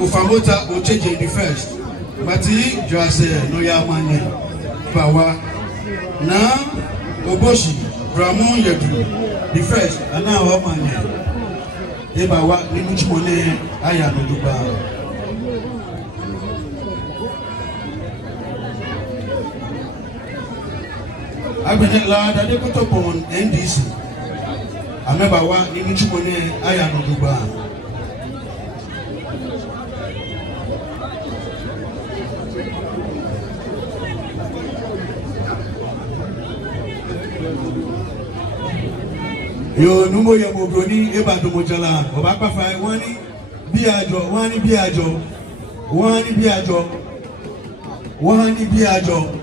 Ufamota Ocheje the first. Mati Joase Noya Manye Bawa. Na Oboshi Ramon Yedu the first. And now Omanye. Ebawa Nimuchmone Ayano Duba. I've been allowed that they put up on NDC. I remember one in Chimone, I am no Duba. Yo, Numo Yamogoni, Eba Domojala, Obaka Fai, Wani Biajo, Wani Biajo, Wani Biajo, Wani Biajo.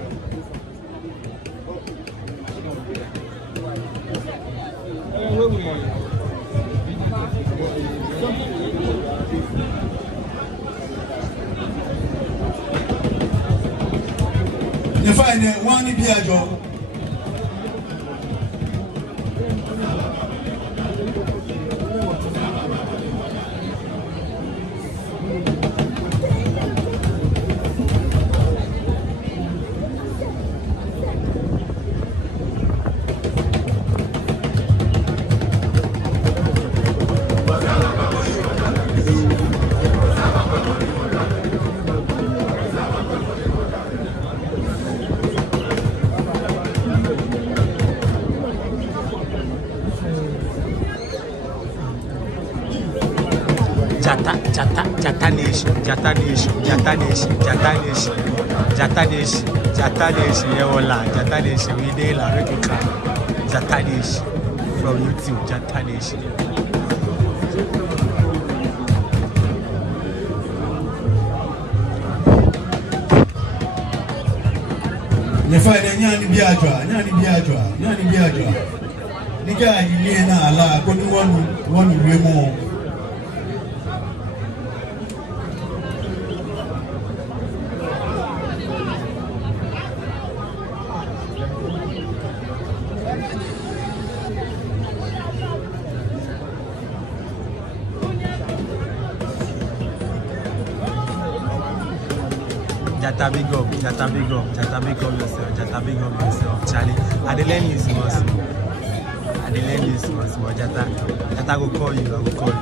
You find one Biajo. Jatadesh, Yewola, Jatadesh, we de la Rekica, Jatadesh from YouTube, Jatadesh. You find a Nyani Biaja, Nyani Biaja. Nika, you na Allah, couldn't one way more. Jata big up yourself, Charlie. Adelene is must. Jata go call you, I will call you.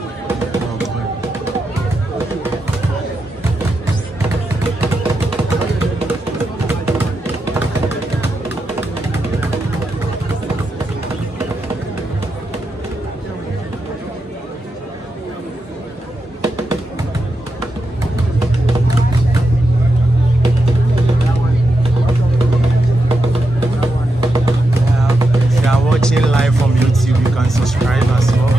Live from YouTube, you can subscribe as well.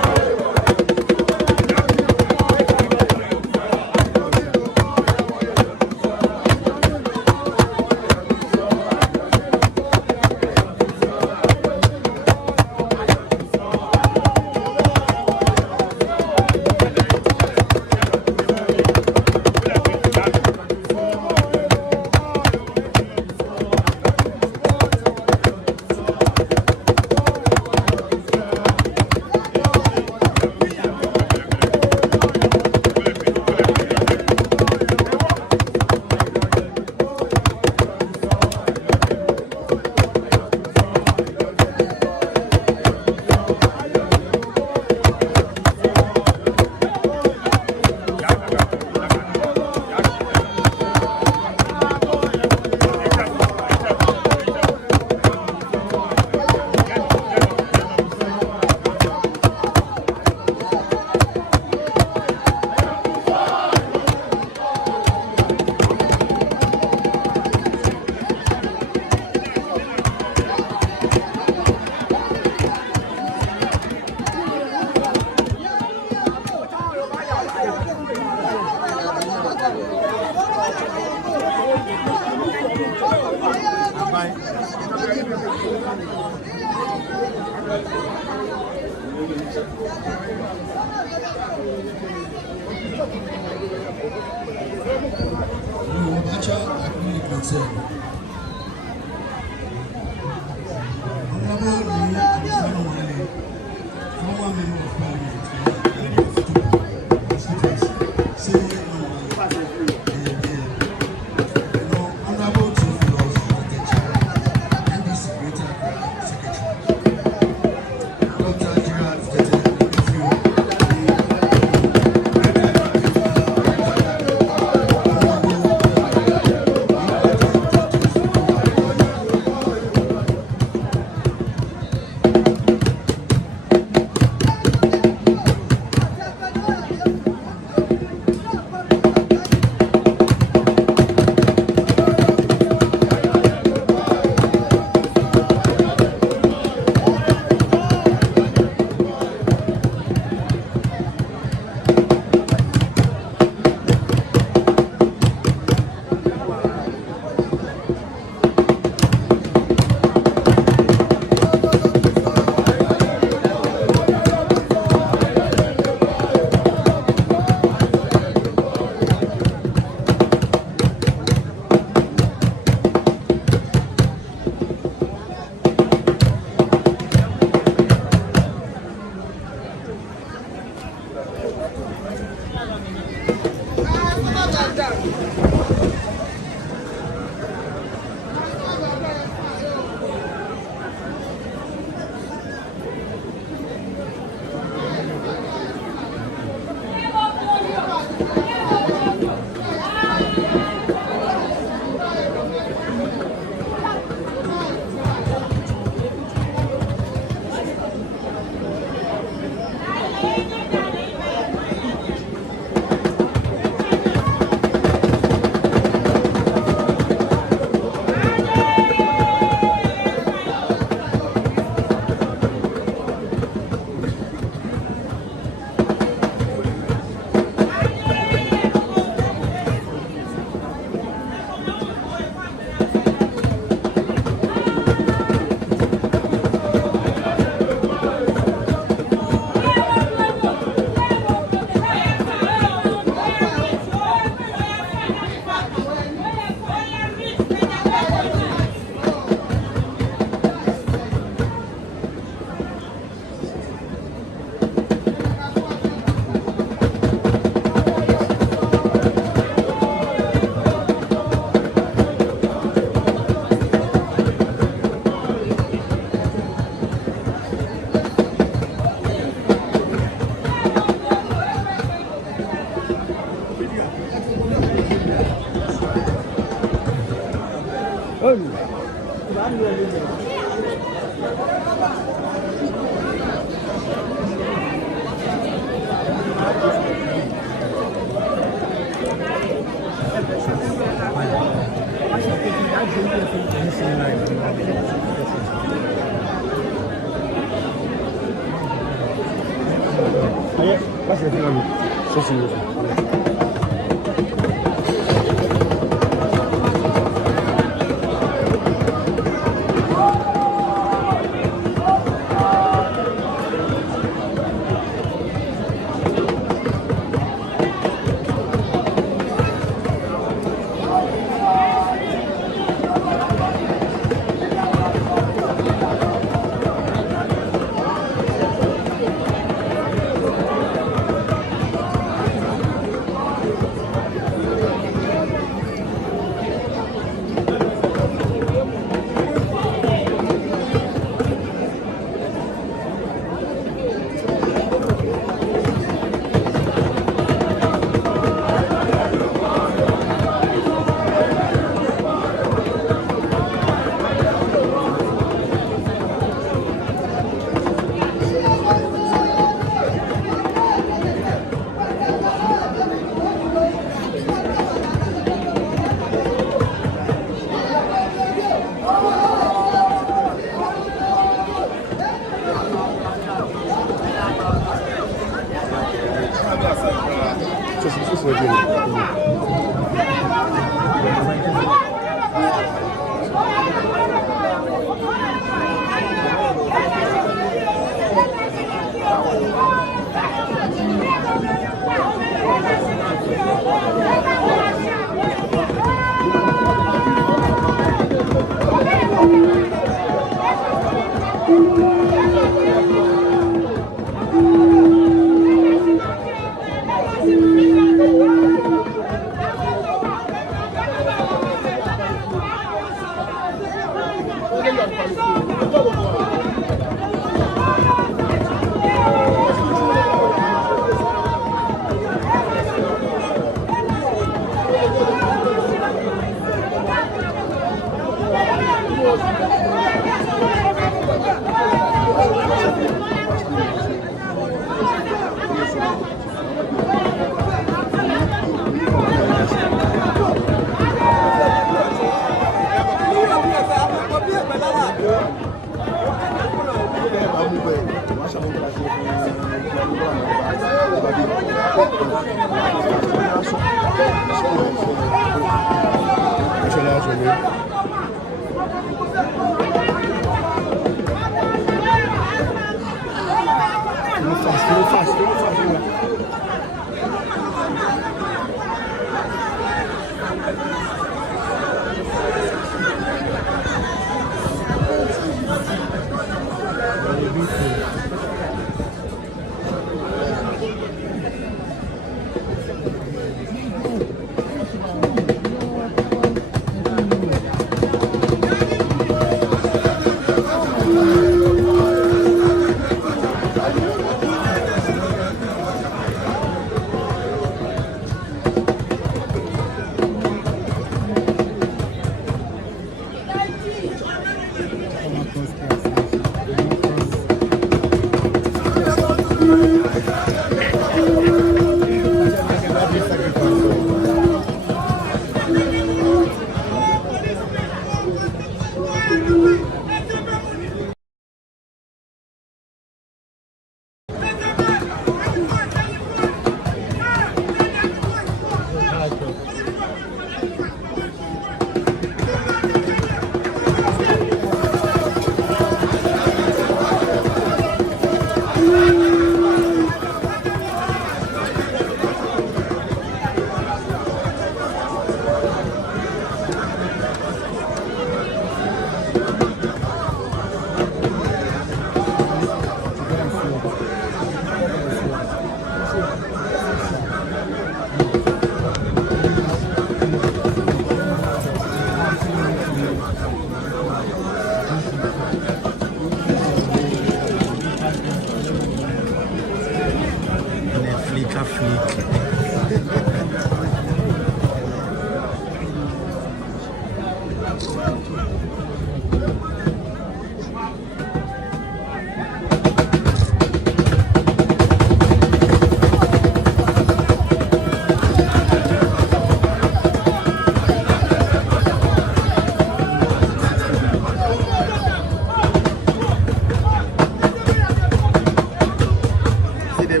They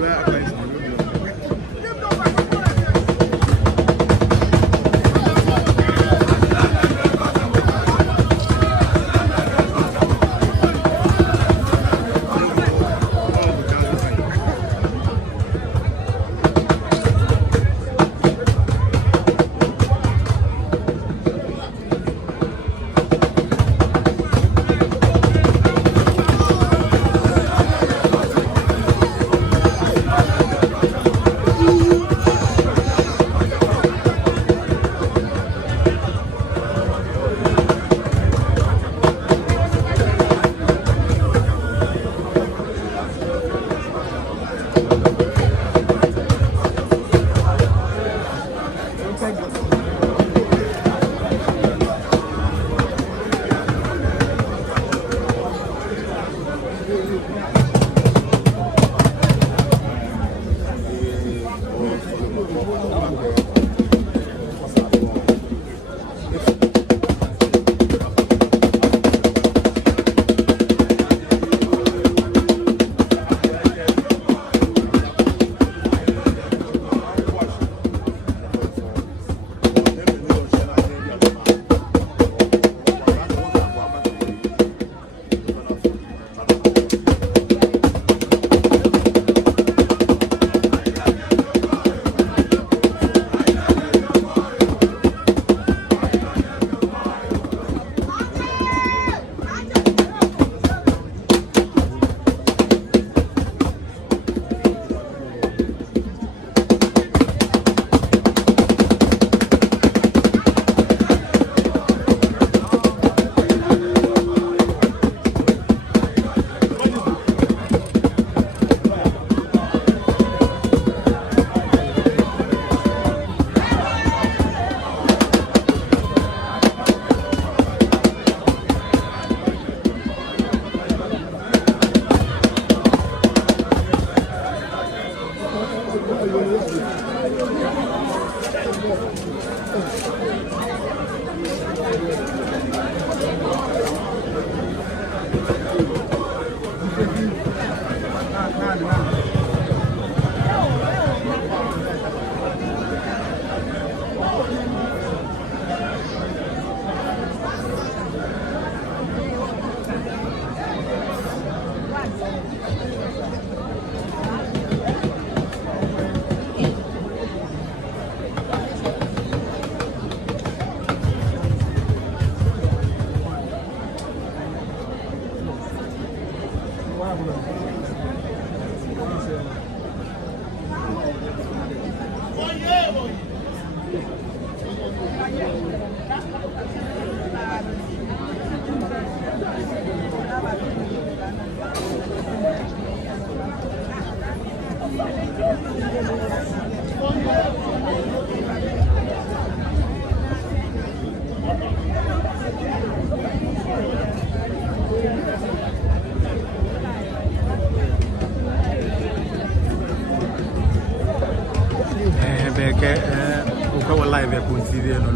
TV con TV no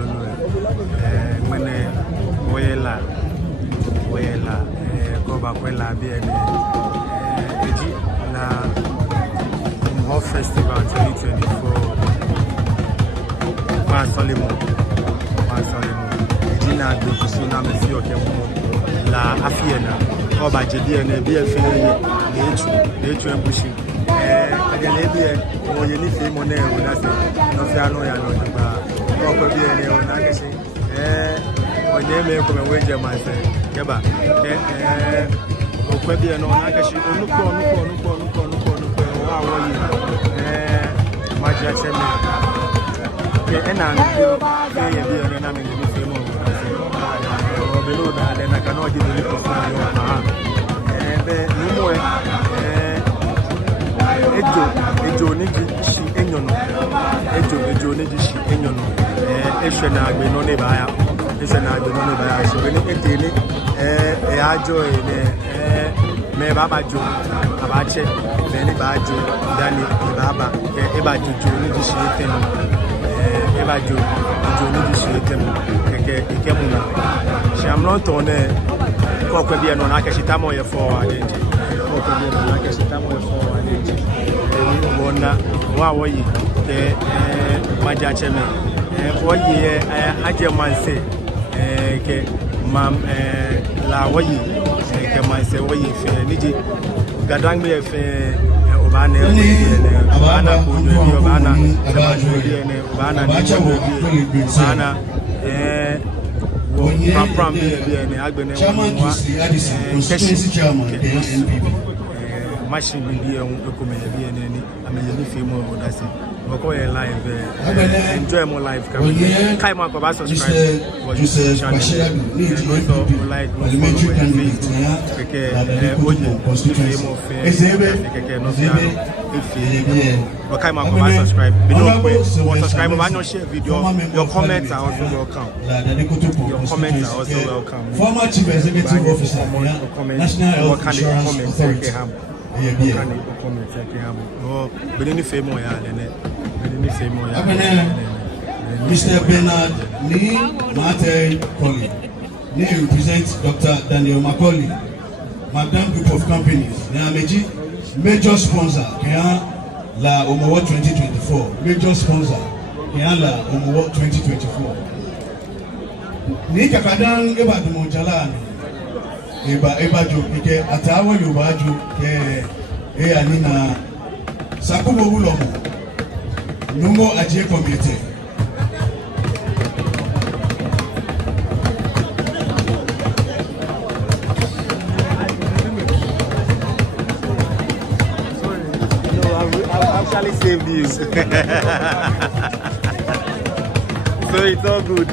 mene oyela koba kwela bien eji na Hall Festival 2024 ma Solomon eji na do kusuna mesi okemo la afiena koba jedi na bi afie de etu embushi agale bi oye ni fe mo na e na se no fi anu ya no gba ko bi ene o na ke se onye me ko me weje ma se keba okwe bi ene o na ke se onukpo wa wo yi magia cheme ke ena no fe ye bi ene na me ni fe mo o belo da le na ka no di ni ko sa yo be numo ejo ni ji shi enyono ejo ni ji shi enyono ehwe na agbe no ne ba ya so ni etele ajo me baba jo abache me ni ba jo dani baba ke e ba jo ni ji shi eteno e ba jo ni ji shi eteno ke mu na shamno to ne ko kwa bi no na ke shita mo ye forward nje ko kwa bi no na ke shita mo ye forward nje wona wa woyi ke maja cheme woyi aje manse ke mam la woyi ke manse woyi fe niji gadang be fe obana obana ko obana obana obana Pram machine bi live enjoy more live kai ma ko ba subscribe like okay ma ko ba subscribe subscribe ma no share video your comments are also welcome former chief executive officer national health insurance authority Mr. Bernard Ni Mate Colley. Ni represents Dr. Daniel Macaulay, Madam Group of Companies. Nameji major sponsor Kenya la Omowo 2024. Major sponsor Kenya la Omowo 2024. Ni kakadang eba dumojalani. Eba jo ke atawo Yoruba jo ke anina sakubo wulomo numo aje community I'll actually save these. So it's all good.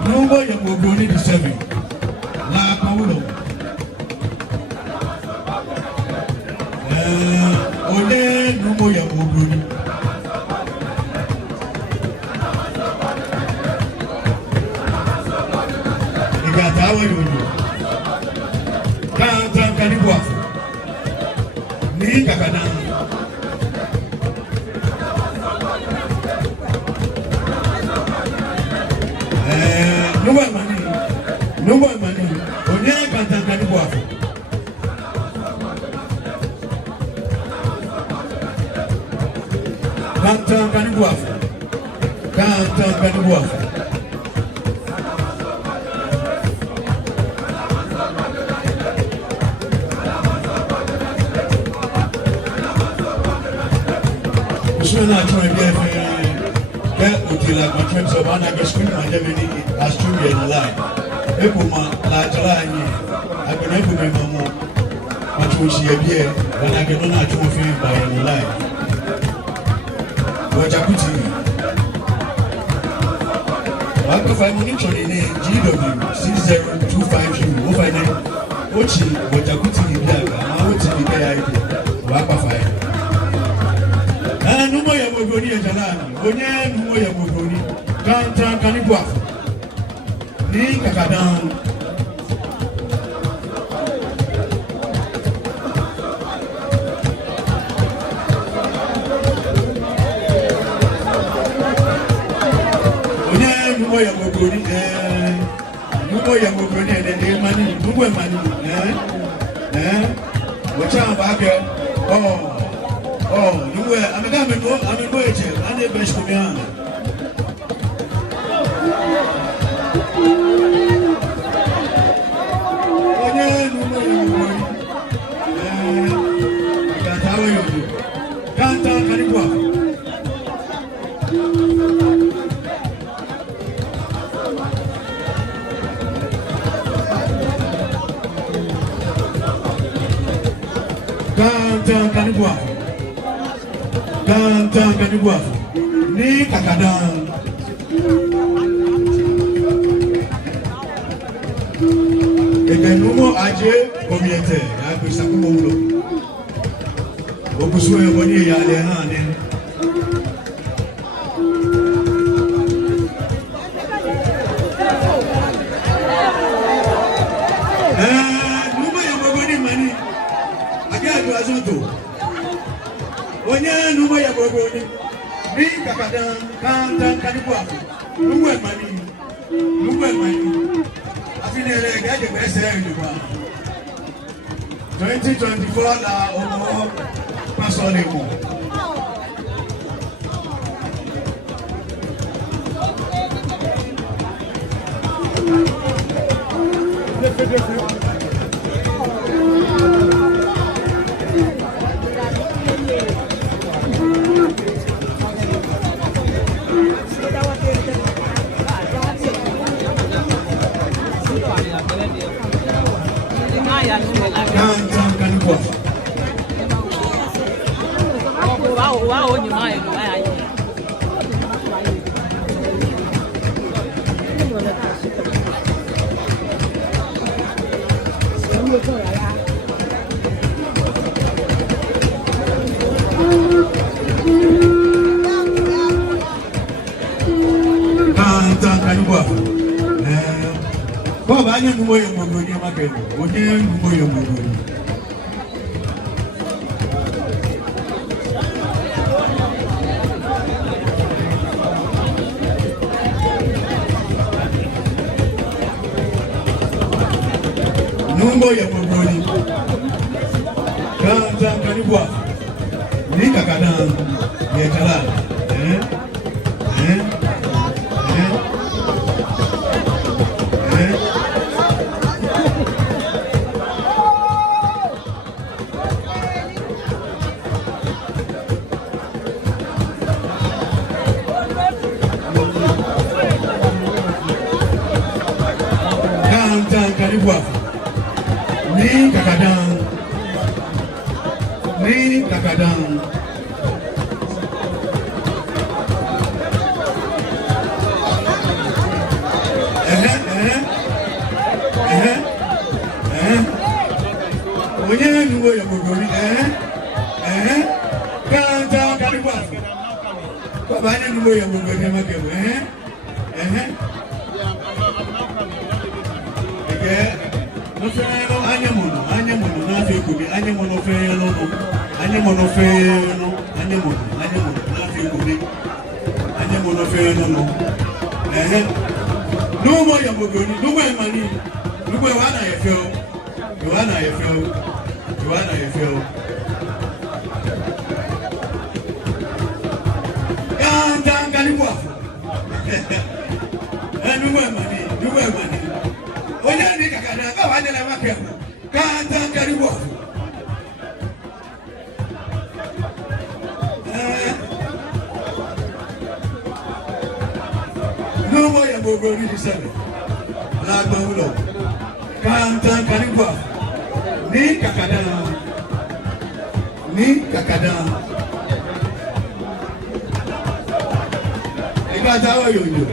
Number you will go to 7. La Paulo. Ole number you will go. You got how you do. Can't you go? Ni kakana. No more money. Onye can't you go? Can't you go? Can't you go? So now try to get utila conference of an screen and everything as to be in line. Epuma la jala I can never remember what we see here when I get on a trophy by any line. What I put in I can find monitor in GW6025U over there. Ochi what I put in the I want to be there. Wapa fine. No more Yamogoni and Jalani. Onye no more Yamogoni. Kanibua ní Kakadan. Onye numo ya mogoni numo ya mogoni ede mani numo mani wacha ambake numo amego eche ane besh kumia. Kanibua ní Kakadan. Egenumo aje komiete ya kwesa kumumulo. Okuswe woni ya le hane. Numo ya mogoni mani. Aga do azonto. Onye numo ya mogoni ní Kakadan Kanibua. Numo mani. Afinere gaje bese nduwa 2024 la omo pasole mo Kanibua. Wow, you might. Kanibua. Baba anya numo ya mogoni makeno. Onye numo ya mogoni. Numo ya mogoni. Kanibua ní Kakadan ya kala. Kanibua ní Kakadan. Onye nuwo ya mogoni Kanibua. Baba anya nuwo ya mogoni makeno Anyamono na fe kubi anyamono fe no anyamono fe no anyamono na fe kubi anyamono fe no numo ya mogoni numo mani numo wana ya fe Kanibua numo mani onye ni Kakadan ka wanye na make Kanibua numo ya mogoni disebe la gbahulo Kanibua ní Kakadan Ika tawo yoyo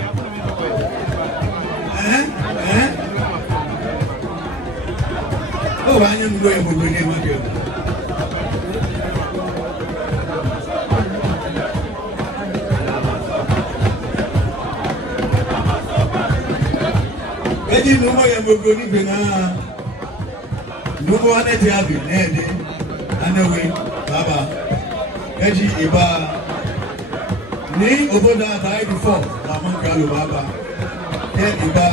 Oh, I am going to go to Eji numo ya mogo ni bena. Numo anete abi nede. Anewe baba. Eji iba. Ni oboda die before. La mankalo baba. Iba.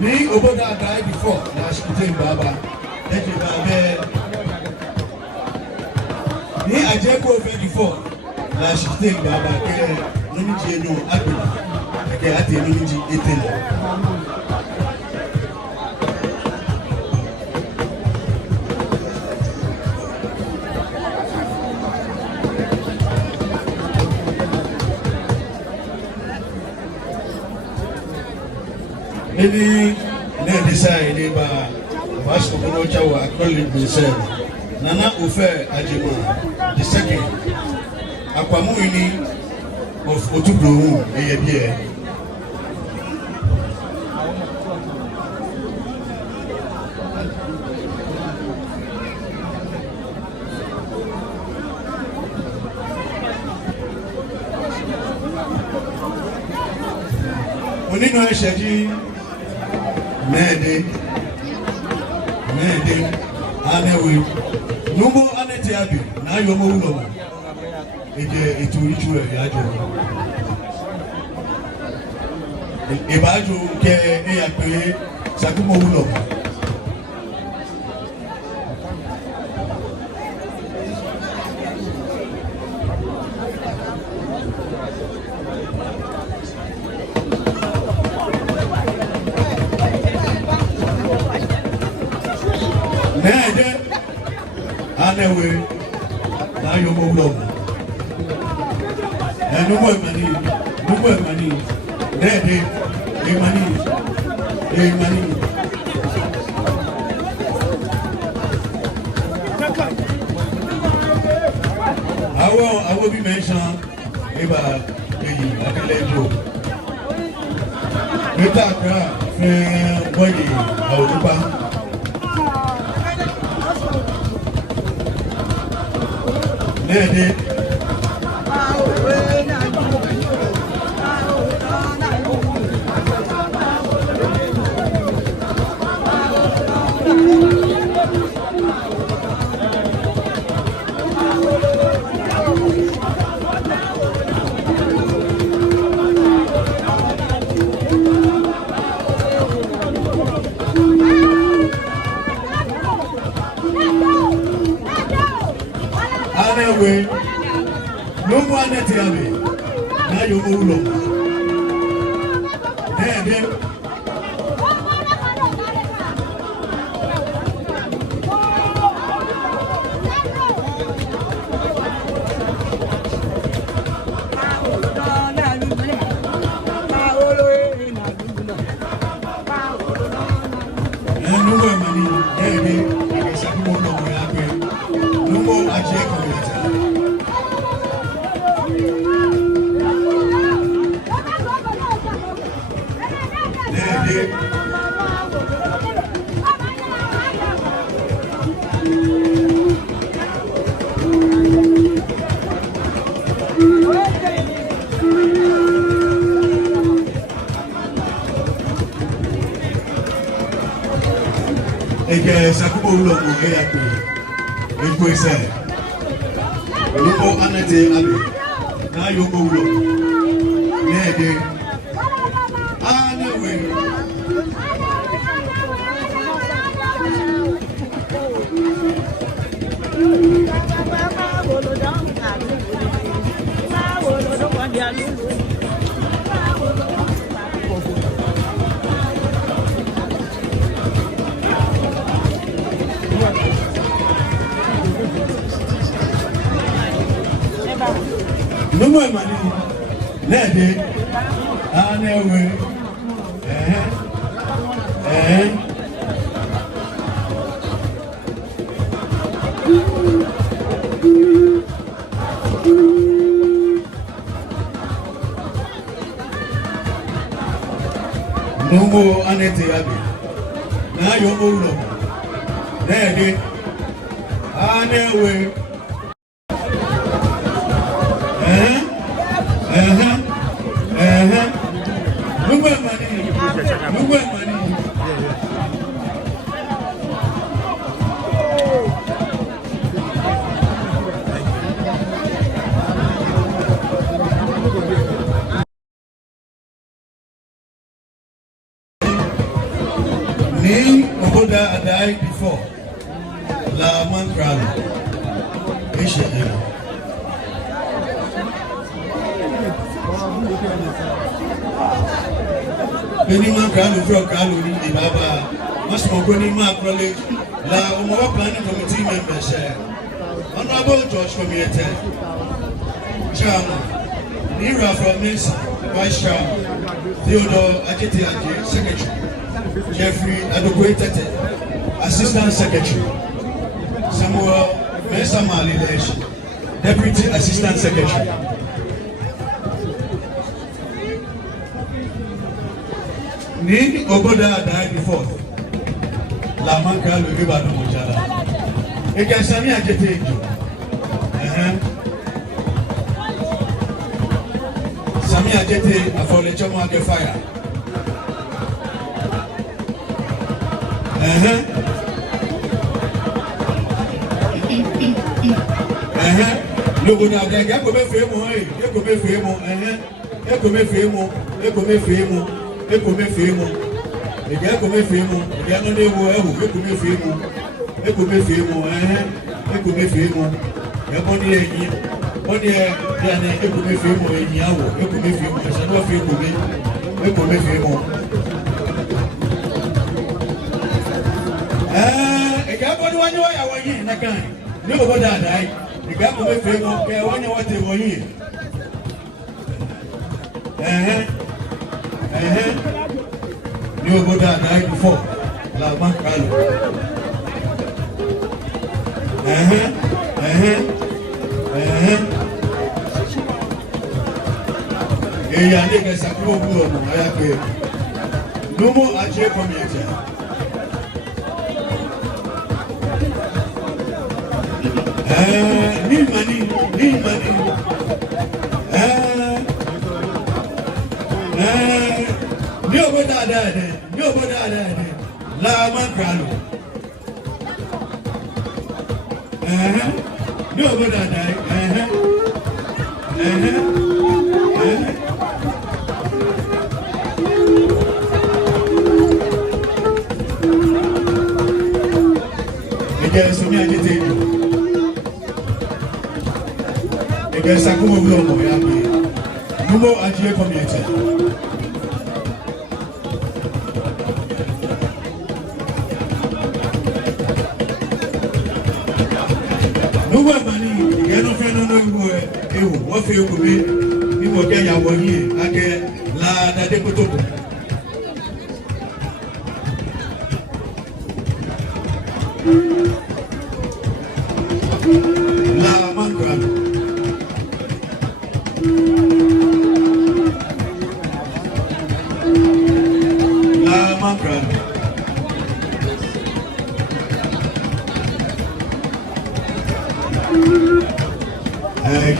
Ni oboda die before. La shite baba. Eji baba. Ni ajeko before. La shite baba. Nini jeno abi. Ake ate nini ji etela. Maybe they decide about what's the culture or acknowledge themselves. Nana Ofe Ajima, the second, Aquamuini of Otubro, a year. Onino Eshaji. Mede, anewe, numo anete abi, na yomo ulo, ege eturichue yajo. Ebajo ke eyape sakumo ulo. Nede, anewe, na yomo ulo. Numo emani, nede, emani. I will be mentioned about the Akalejo. Metaka, body, Aurupa. Nede. Anewe, no one at the army. Now you move on. Then, Ege sakubo ulo ko eya pe. Ego ise. Oluko anete abi. Na yogo ulo. Nede. Anewe. Numo emani, nede, anewe, Numo anete abi, na yomo ulo, nede, anewe. share. Any man can do the Baba. Must more going my college. La Umawa planning committee members. Honorable George Community. Chairman. Nira from Mensa. Vice Chairman. Theodore Ajeti Secretary. Jeffrey Adokwetete. Assistant Secretary. Samuel Mensa Malilesh. Deputy Assistant Secretary. Ni Oboda died before. La Manca will give out the Mojala. It can send me a jet. Sami Ajete for the Chama fire. Logo na ga ko be femo e ko be femo e ko me femo e ko me femo e ko me femo e ga ko me femo e ga no lewo ehu e ko me femo e ko me femo e ko me femo e mo ni eyin mo ni e ya na e ko me femo eyin awo e ko me femo e se no femo mi e ko me femo e ga bo ni wa ni wa ya wo yin na kan ni bo da dai e ga ko me femo ke wa ni wa te wo yin ni Oboda died before La Mancalo. Eya nigga sakulo bulo no ayape. No more aje community. Need money. Ni Oboda died. La Mancalo. Ni Oboda died. Again, so me agitated. Again, Sakumo Blomo, Yabi. No more Ajay community. What feel to me? You will get your money again. La da deputo. La Mancra. La Mancra.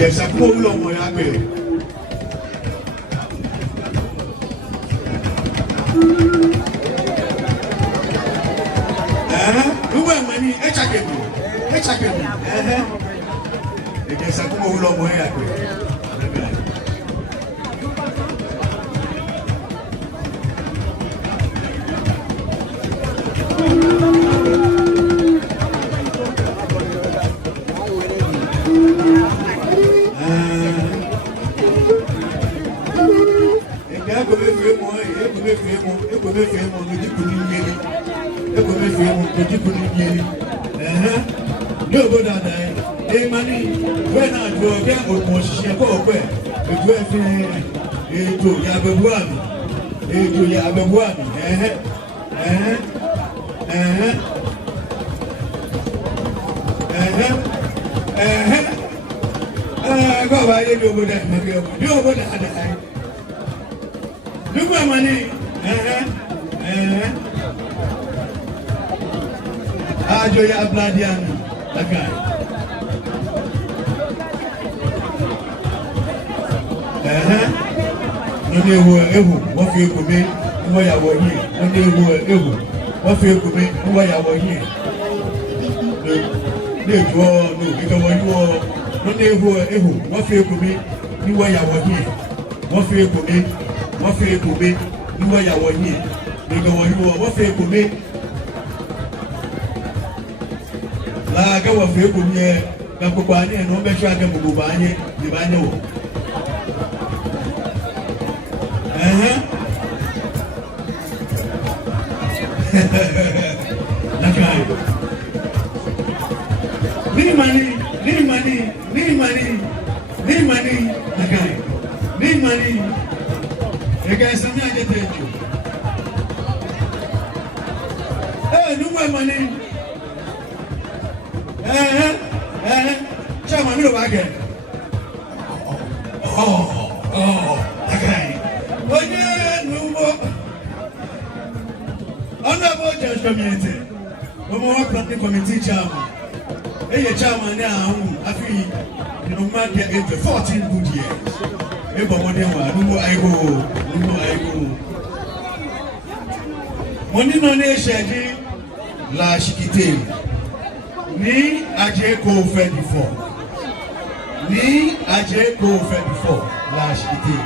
There's a problem on my way. Who went money? There's a problem on my way. No go down there. Hey, money. When I go again, or more, she go away. If you have to Yababuami, to Yababuami, go by the over there. You over there. Look at money. Ajo ya Bladiani, that guy. No ne wo ehu, what feel to me, who ya wo here. No ne wo ehu, what feel to me, who ya wo here. Ne wo no, because when you are no ne wo ehu, what feel to me, who ya wo here. What feel to me, what feel to me, who ya wo here. Because when you are what feel to me. La gawa fe ko nye Kakubani and no better than Mubani, Divano. Need money, need money, need money, need money, okay. Need money. You guys are not getting you. Hey, no more money. Chama me again. Okay. Oh yeah, no more. Honorable Judge Community. No more planning committee chairman. Hey, chairman now. I feel no man get into 14 good years. Everybody, no more I go. Money no nation. La Shikite. Ni Ajeko fait du fort. Ni Ajeko fait du fort. La Shikite.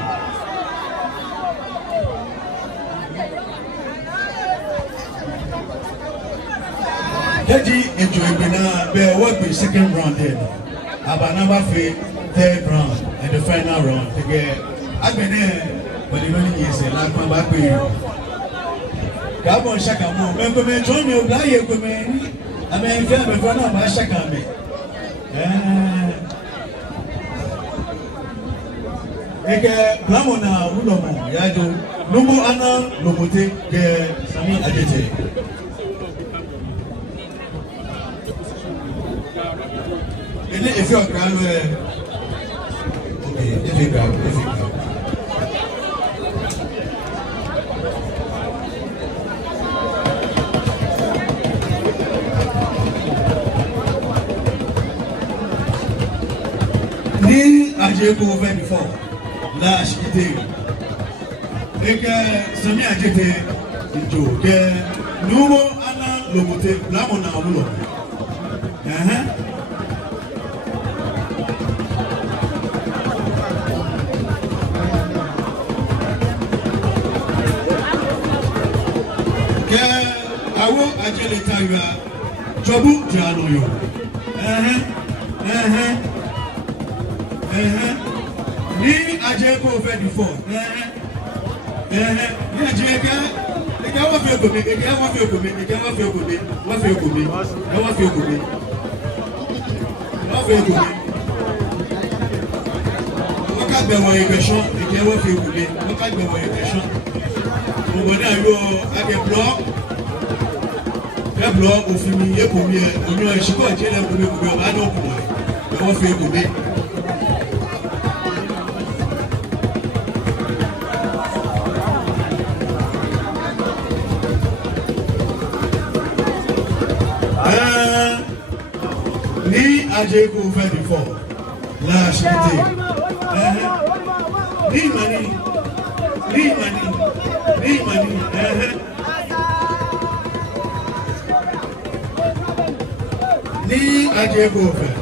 Jadi enjoy bina be what be second round then. Abanaba fe third round and the final round. Again, Agbene but the money is like my back way. Gabon Shakamo, Member join you, Gaye Gomeni. I mean, if I'm going to Shakame. Blamona, Ulomo, Yado, Lumo Anna, Lomote, Sami Adete. If you're grand, okay, if you go. Ni Ajeko over before. La Shikite. Eke Sami Ajete Ijo. Ke Numo Ana Lomote Blamona Ulo. Ke Awo Ajele Taiwa Jobu Janoyo. Ni Ajeko over before. Ni Ajeka. Eka wa fi ogobe. Waka be won equation, eke wa fi ogobe. Waka be won equation. Ogo na yo ake block. Ke block ofimi ekomi e, oni o siko je le gobe o ma do ku. E wa fi ogobe. Ni Ajeko over before. La Shikite. Ni money. Ni Ajeko over.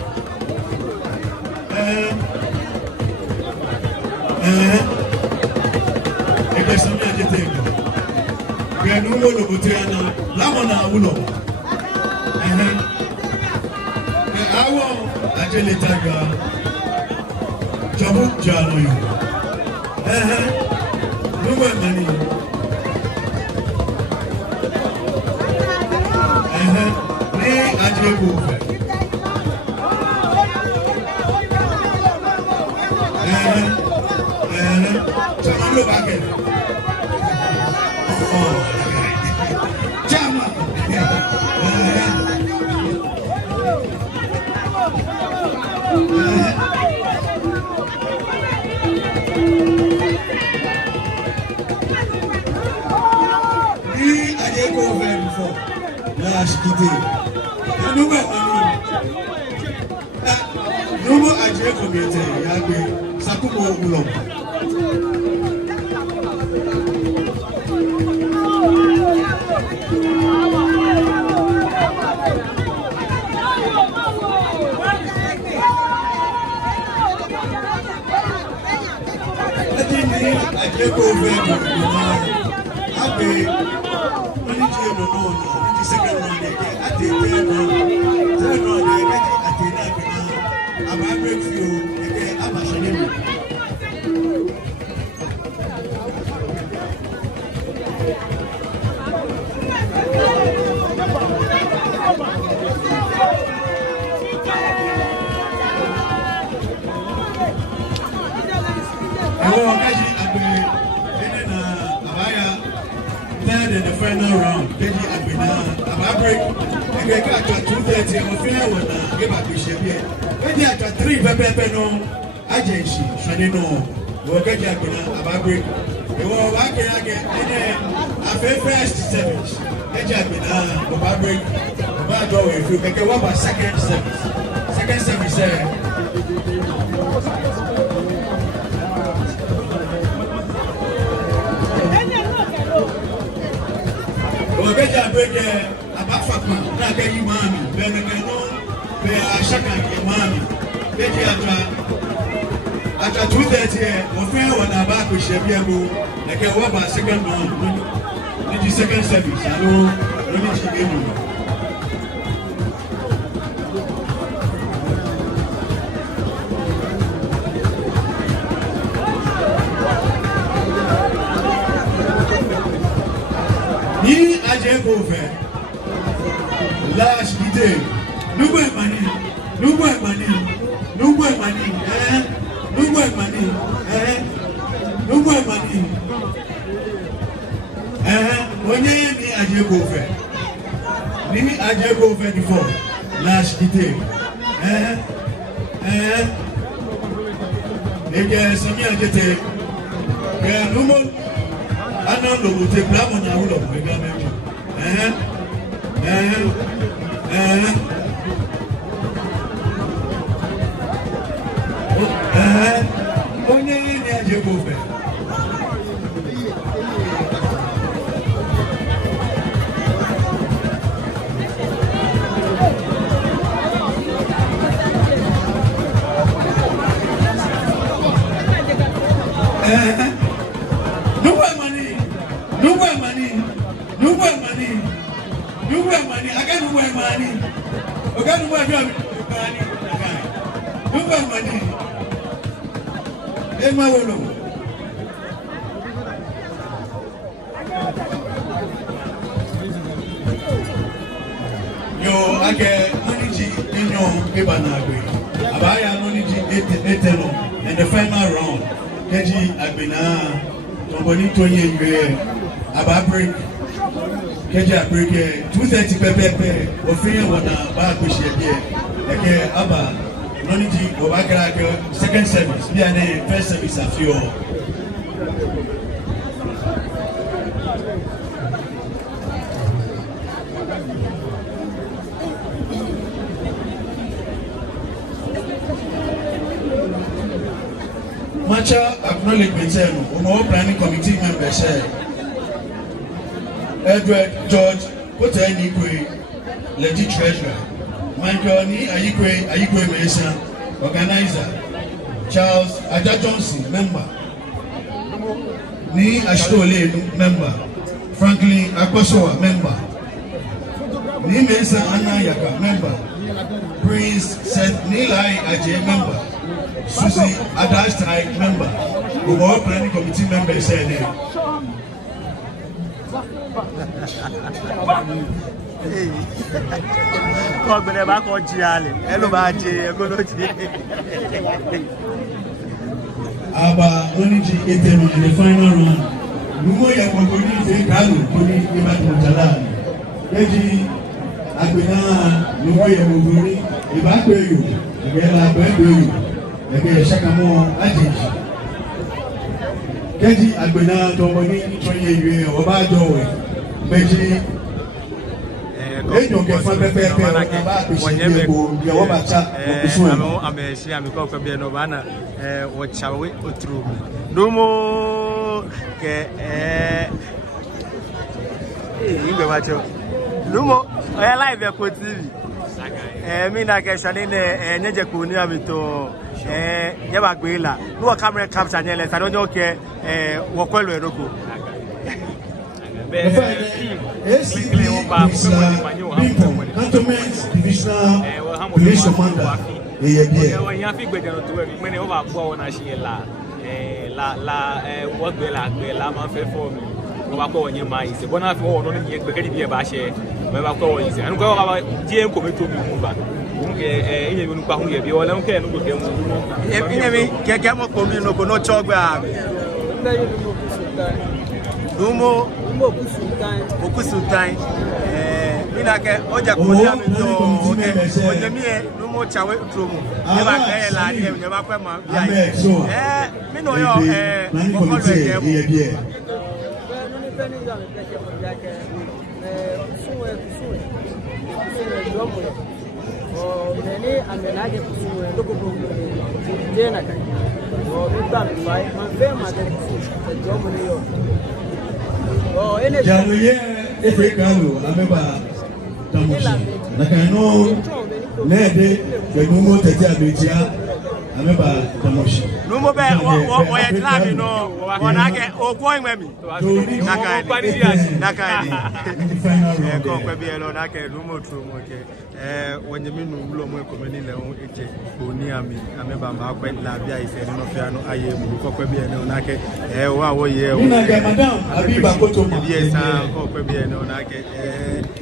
Eke Sami Ajete. Ke Numo Lomote Ana. Lamona Ulo. Awo Ajele Taiwa Jobu Janoyo. No more money. Ni Ajeko over. Chama back in. Chama. Ni Ajeko over before. La Shikite. Numo Ajeko Miete. Yagbe Sakumo Ulo. Ajeko over Abe Maniji no second round at the third round at the breakthrough again amashani. Third and the final round, Keji Abina, Ababrik, and they got 2:30 and Mafia when give up the ship here. Keji at 3 Pepeno, agency, Shanino, Keji Abina, Ababrik, they were working again, and then a first service. Keji Abina, Ababrik, Abado, if you make a one second service. Second service, Obeja breke abafakma na ga imami benegeno be ashaka imami beji ata 2:30 mo fe wona ba ko shebi ego na ke wo ba second round ni second service alo ni chigemu ni aje go fe last day nugo money onye ni aje go fe before last day ege sami ajete ke numo ana lo te blamo na ulo we ga me onye ni aje go fe Yo, age moniji inyo ebanagwe. Abaya moniji etelo in the final round. Keji Abina tomboni tonye ywe aba break. Keji break 2:30 pepepe ofiye wana ba kwishie eke aba moniji obakara second service bi ane first service afio. Macha acknowledgement on planning committee members Edward George Kotenigwe, legit treasurer. Michael Ni Ayikwe Mesa, organizer. Charles Aja Johnson, member. Ni Ashtole, member. Franklin Akwasoa, member. Ni Mesa Anna Yaka, member. Prince Seth Nilai Ajay, member. Susie Adastai, member. We all planning committee members said it. Come on, back on Giale. Hello, Baji. Aba Oniji Eteno in the final round. Numo ya Mokoni Fekalu, Kuni Imat Motalani. Keji Agbena Numo ya Mokoni, Ibakweyu, Ibela Bweyu, Ebe Shakamo Ajiji. Keji Agbena Tomoni Tonye Yue, Obadowe, Meji. Ejo ke fa pepe na ba ko se ko ya wo ba cha ko ame shi ame ko bi no ba na wo chawe otru dumo ke ingbe ba cho dumo oya live ko TV mi na ke shani ne nyeje ko ni ami to ye ba gbe la wo camera capture nyele sa do ke wo kwelo eroko Cantonment Divisional Police Commander ye bie when you fi gbeje no to we me ne o ba bo wona hye la work be la ma fe for me o ba ko wonye mai se bona fi wo no nye gbekedi bie ba hye me ba ko wonye se anu ko ba die ko me to mi mu ba inye mi nupa hu ye bi o le nke no go dem inye mi keke mo ko mi no ko no chogba Numo Okusultan minake oja ko ya mi to onye mi e numo chawe utromu e ba ka e la ni e ba kwa ma bia mi no yo ko ko le ke nene amenaje kusuwe ndoko tena kai nita mai mapema the job ni yo ene januye efekalo ameba tamushi nakano nede benumo tete abetia ameba tamushi numo be o ye tlabi no wonake ogwo imemi nakai ko kwa bi elo nake numo trumo ke when you mean no more community level eje oni ami ameba ma kwa la bia ise no fia no aye mu ko kwa bi eno nake wa wo ye o na ga madam abiba koto mo bi esa ko kwa bi eno nake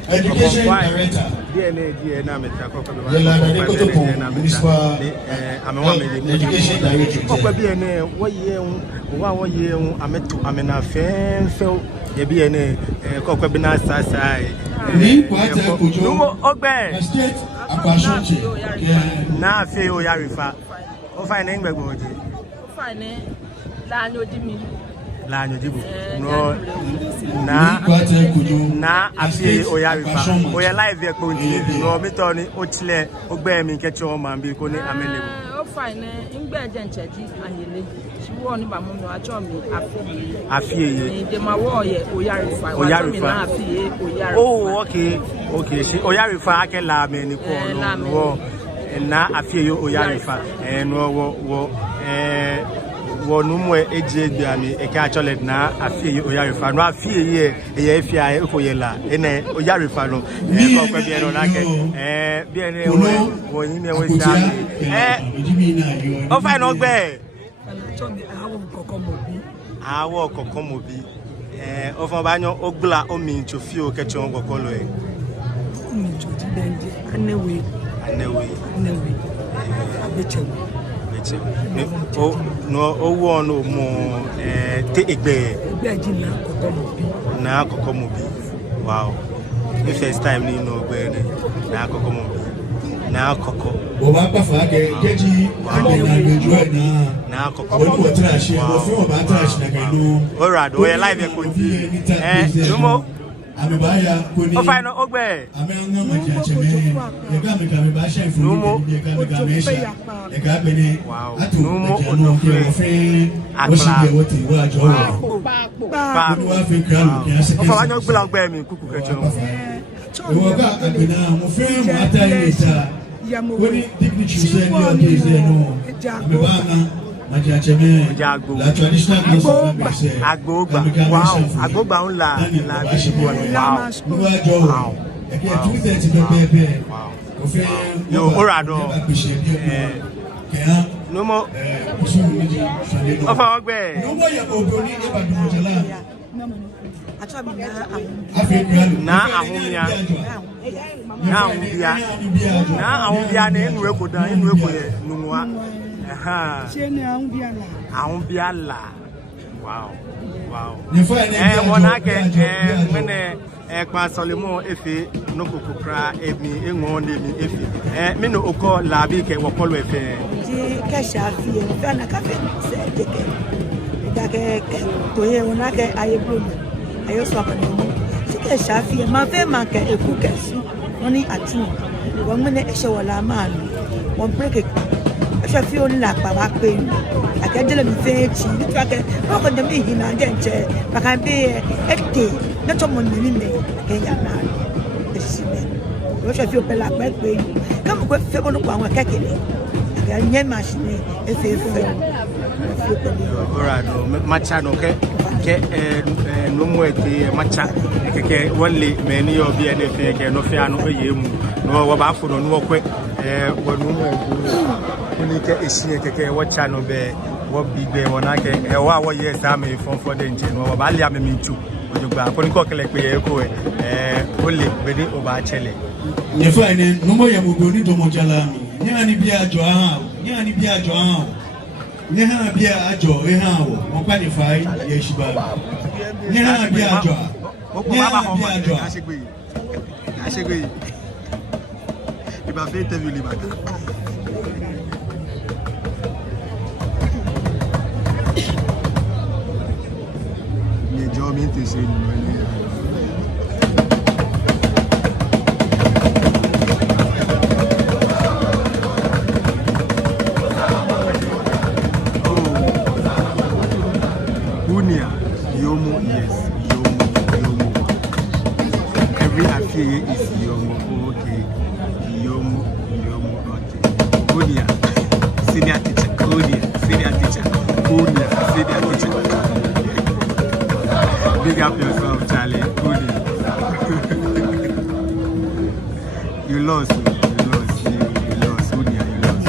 education director DNA na meta ko kwa bi yela na koto po municipal amewa me education director ko kwa bi ene wo ye ameto amena fenfe ye bi ene ko kwa bi na sasai ni kwata kojo numo ogbe state abashonche na fe o yarifa o fa ni ngbegbo oje fa ni laanyo dimi laanyo dibu no na kwata kojo na afi o yarifa o ya live e po nti no mi to ni o chile ogbe mi keche o ma bi ko ni amele o fa ni ngbeje ncheji ayele wo ni ba mo no acho mi afiye de ma wo ye oyarifa na afiye oyarifa oh okay si oyarifa akela me ni ko no wo na afiye oyarifa no wo no mo eje gba mi e ka chole na afiye oyarifa no afiye ye afia e ko ye la ene oyarifa no ko pe bi eno na ke bi ene wo yin me wo sa o fa no gbe awo kokon mo bi o fo ba yan o gla o mi nchofi o keche on kokon lo e mi nchofi dende anewe abeche o no o wo no mo te egbe ji na kokon mo bi wow the first time ni no gbe na kokon mo bi na koko o ba pa fa ke jeji na gbeju na koko o ko trash o fi o ba trash na ganu o rado o live e ko ti numo amebaya ko ni o fa no ogbe amenga ma ja cheme e ga me ka me ba sha fu ni e ga me sha e ga be ni atu numo o no fe o si de wo ti wa jo pa wa fi kan ki ase o fa wa no gbela ogbe mi kuku keche o wo ga abena mo fe mo ata ile ta woni dignity se ni o de se no amebana Majacheme, la traditional clothes Agboba, wow, Agboba la wow. Yo, orado. No more. Of our bed. Na ahumia ne nwe ko ye nuwa ahun biala wow wona ke mene pa solemo efe no kokokra emi enwo ne mi efe me no oko labi ke wokolo efe ji ke shafi e fa na kafe se keke da ke to ye wona ke ayebro ayo so pa no si ke shafi ma fe ma ke eku ke su oni atu won mene e se wala ma won break shafi oni la pa wa pe akejele mi fe chi nipa ke o ko de mi hina de nche pa kan be ete na to mo ni me ke ya na esi me o shafi o pe la pe pe ka mo fe ko no pa won kekele ke nye machine e fe orado macha no ke no mo ete macha ke wole me ni yo bi ene fe ke no fe anu ye mu no wa ba fu no no kwe wɔnom unika ehie keke wɔcha no be wo bigbe wonake wo awo yes am for the nche no ba lia me mintu ojugba ko ni ko kele pe e ko ole bede oba chele ne fa ne no mo ya mo ni to mo jala mi nya ni bia ajo ha nya ni bia ajo ha nya ha bia ajo e ha wo mo pa ni fa ye shiba nya ha bia ajo nya ha bia ajo ashegbe iba fe interview li bata ni jo mi te se ni Yomo, yes, Yomo. Every affiliate is Yomo, okay. Yomo, okay. Kodia, senior teacher, Kodia, senior teacher, Kodia, senior teacher. Big up yourself, Charlie, Kodia. You lost, Kodia, you lost.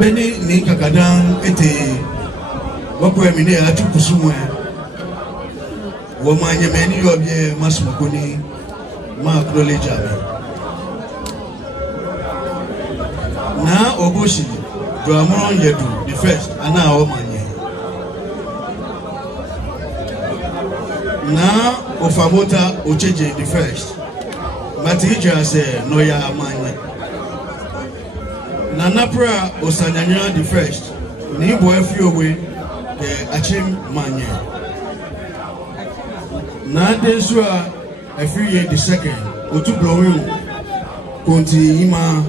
Beni ni kakadan ete wako emine atu kusumwe woma nyemeni yobye masmokoni ma acknowledge na oboshi Dramon Yedu the first ana omanye na ofamota ocheje the first matija se noya amanye Nanapra Osanyanya the first, Nibo Efiowe, the Achim Manye. Nadesua Efie the second, Otubroyu, Konti Ima.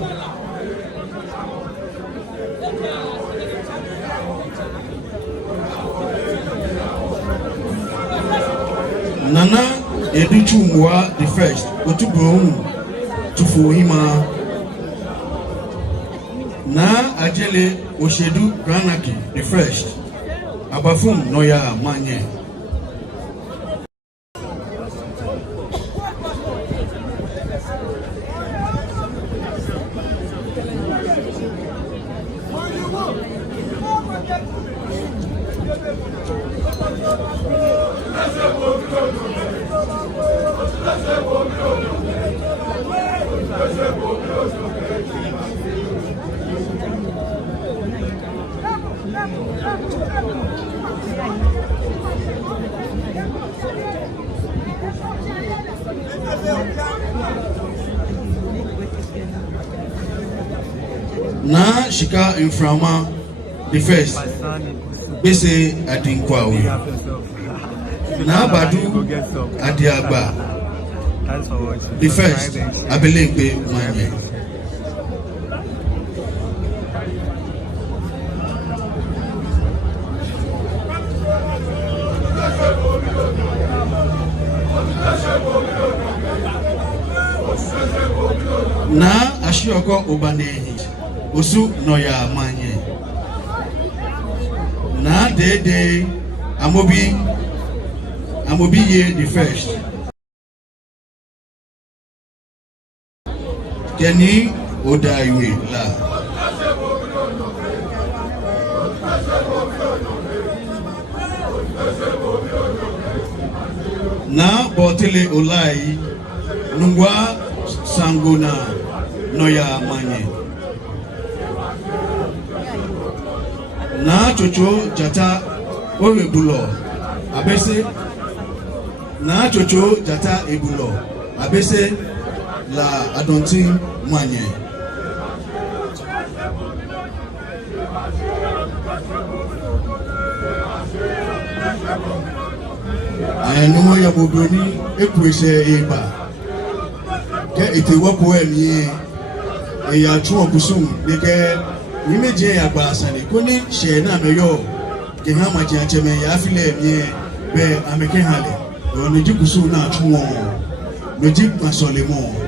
Nana Edichumwa the first, Otubroyu, Tufuima. Na ajele Oshedu Granaki the first Abafum Noya Manye na shika inframa the first bese adinkwawe na badu adiagba the first abelegbe manye na ashioko obanehi osu noya manye na dede amobi ye the first Kenny Odaiwe la na botele olai nungwa sangona noya manye na chocho jata orebulo abese na chocho jata ebulo abese la Adontin Mwanye. Ayanu ya bodoni ekwese eba. Ke ite wako emi e ya tu okusum de ke imeje ya gba asani ko ni se na meyo ke ha ma je acheme ya afile emi be ameke hale o ni jikusu na tu won meji pasole mo.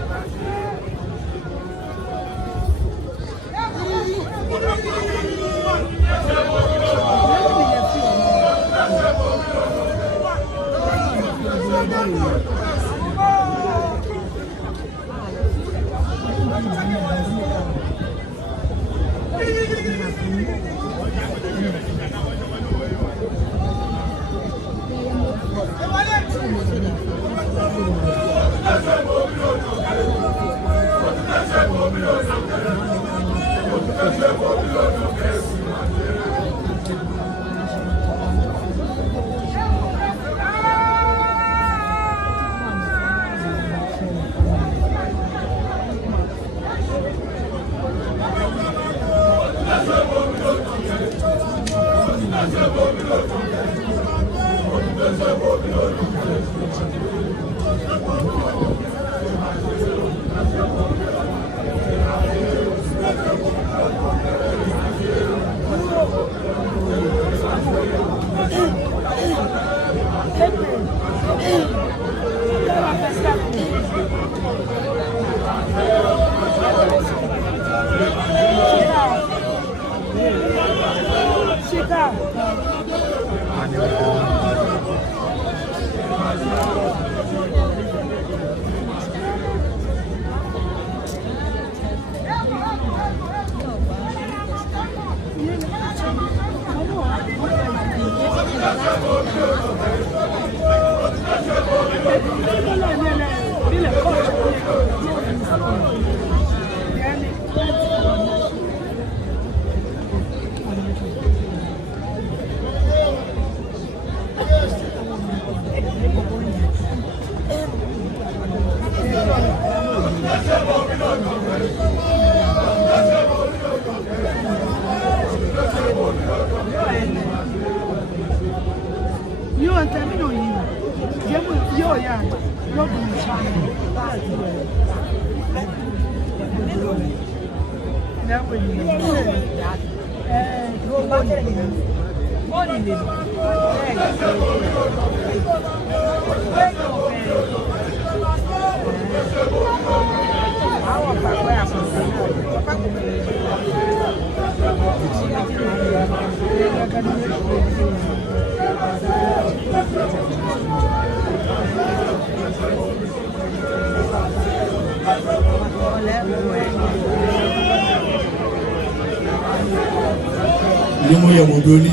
Limo ya modoni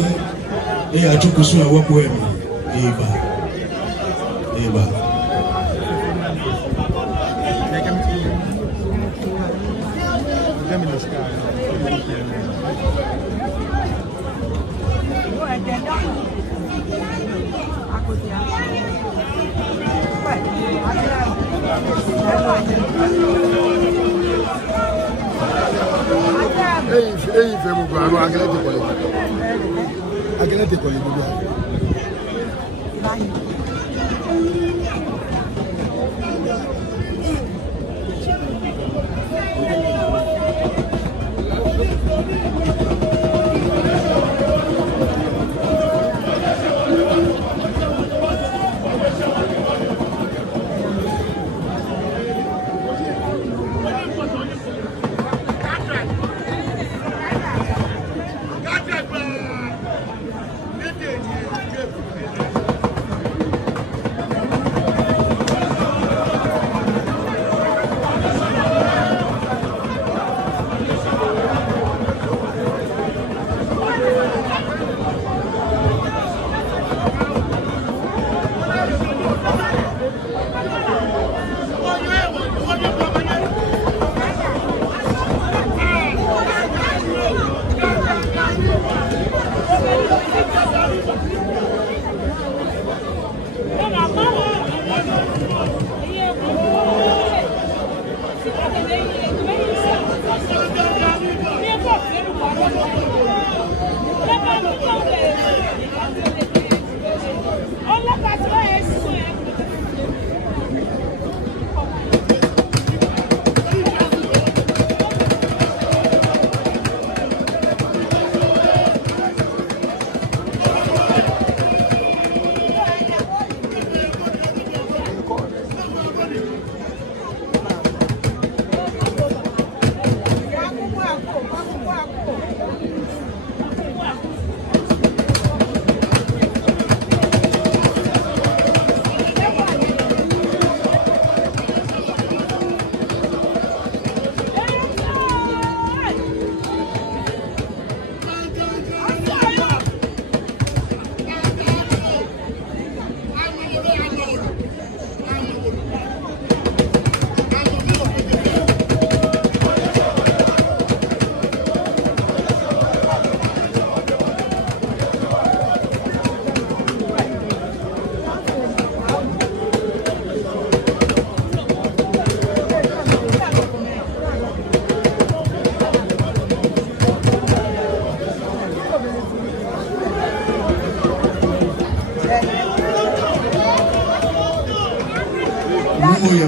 e achukusu ya wako emi eba Ei, vemos para o aquele de colibri.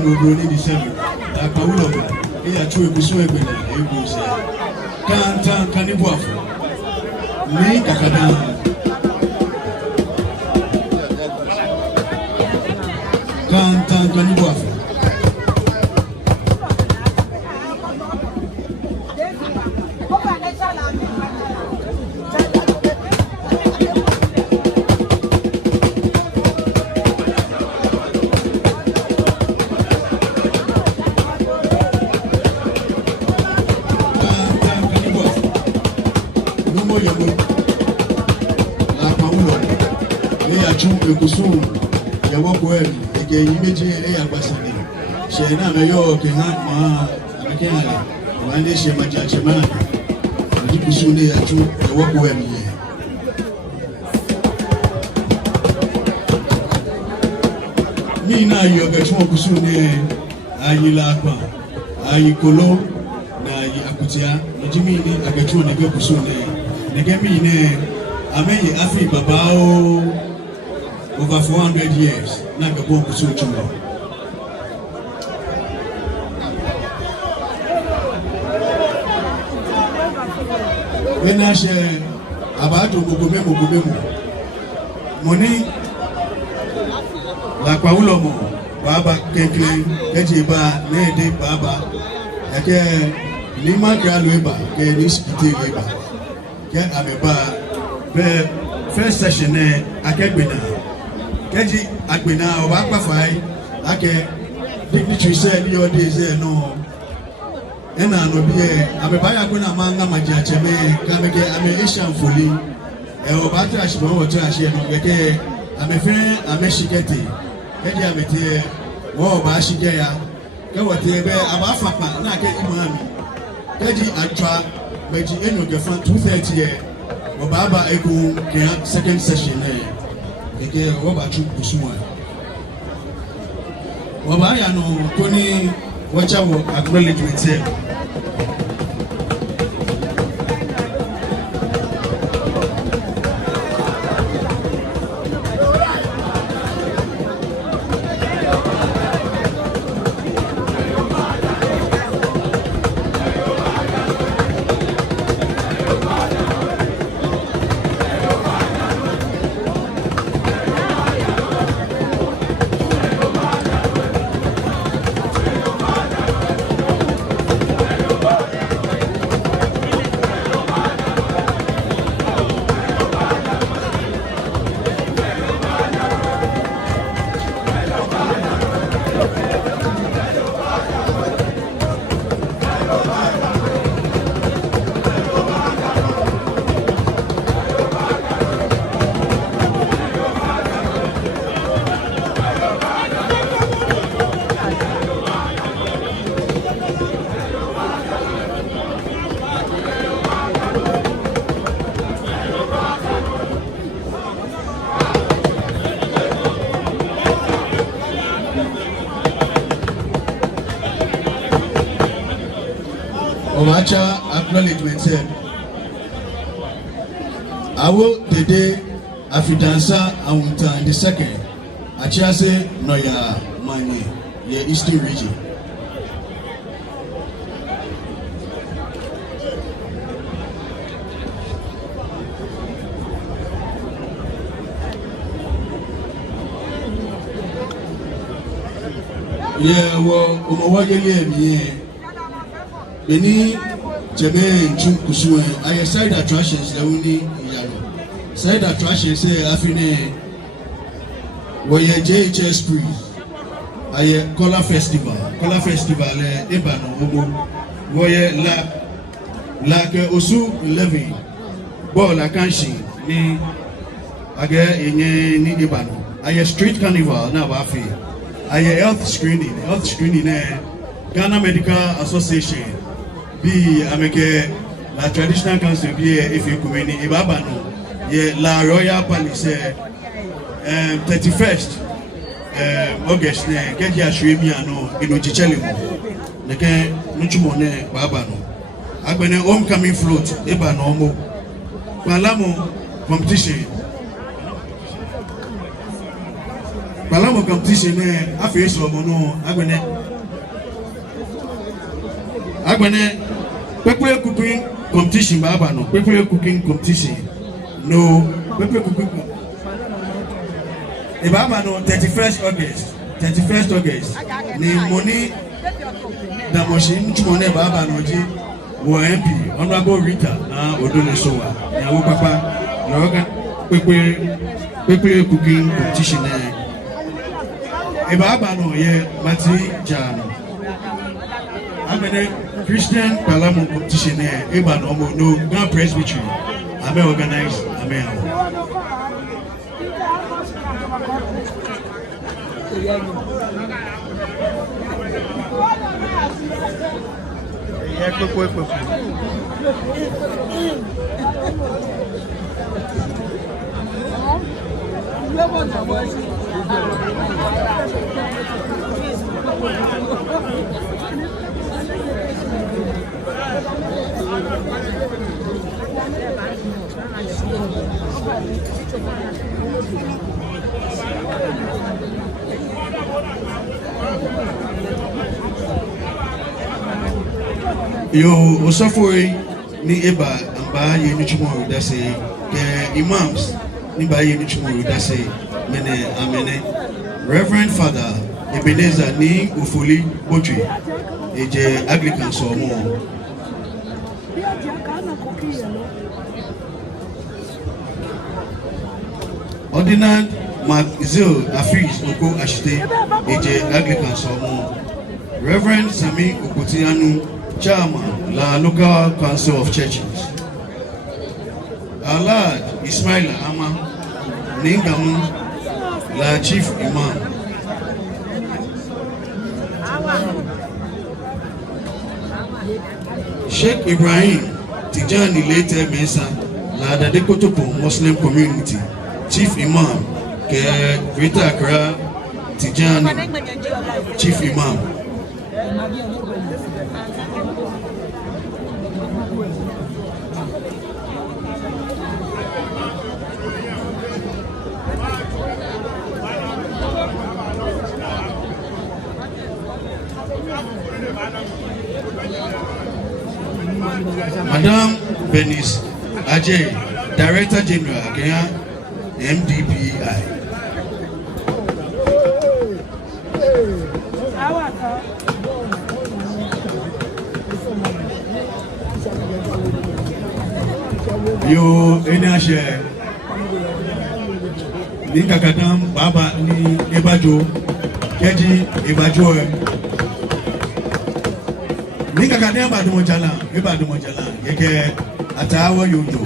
mo bro ni December la pa wulo e ya chu egusu egbele ego se kan kanibu afo ni kakada kan kanibu afo ekusu ya wako eri ege yimeji ya gbasani she na me yo ke ha ma ake ale wande she ma jaje ma ni kusu ne ya tu ya wako eri ni na yo ge tu kusu ne ayila apa ayikolo na yi akutia ejimi ni agetu ne ge kusu ne ge mi ne ameyi afi babao over 400 years na gabo kusu chumo wena she abato gogomemo moni la paulo mo baba kekle ejiba nede baba eke lima galo eba ke riskite eba ke ameba be first session akegbena keji agbena oba pafai ake dignitary say ni ode say no ena no bi ameba ya gbena manga maji acheme kameke ame Asian foli oba trash bo wo trash no keke amefe ameshikete keji amete wo ba shike ya ke wote be aba fapa na ke imami keji atwa meji enyo ke fan 230 Obaba eko ke second session keke oba chu kusuma oba ya no koni wacha wo acknowledgement here Omacha acknowledgement said Awo Dede Afidansa Awunta the second Achiase Noya Manye ye Eastern region wo umawagele mi Beni Jebe Nchum Kusue aye side attractions la woni yaro side attractions say afine wo ye JHS Spree aye color festival eba no obo wo ye la ke osu 11 ball akanshi ni age enye ni eba no aye street carnival na ba afi aye health screening Ghana Medical Association bi ameke la traditional council bi efe kumeni ibaba no ye la royal palace 31st August ne keji ashwemi ano inochichele mo neke nchumo ne baba no agbene homecoming float iba no mo palamo competition Palamo competition afi so mo no agbene pepper cooking competition baba no pepper cooking competition no pepper cooking e baba no 31st August ni money da machine chumone baba no ji wo MP honorable Rita na Odole Sowa ya wo papa no ga pepper cooking competition e baba no ye Mati Jano amene Christian Palamo competition e ba no mo no Grand Presbytery ame organize ame yo osofoi ni eba amba ye ni chumo da say the imams ni ba ye ni chumo da say mene amene Reverend Father Ebenezer ni Ufuli Bochi eje Anglican so mo Ordinand Mazil Afis Oko Ashite eje Anglican so mo Reverend Sami Okotianu Chairman La Local Council of Churches Alad Ismail Ama Ningamu La Chief Imam Sheikh Ibrahim Tijani Lete Mesa La Dadekotopo Muslim Community Chief Imam Ke Greater Accra Tijani Chief Imam Madam Benis Ajay, Director General, Kenya MDPI. Yo, Enashe, Ninka Kadam, Baba, Ni Ebajo, Keji Ebajo. Nika kadem badumojala yeke atawa yojo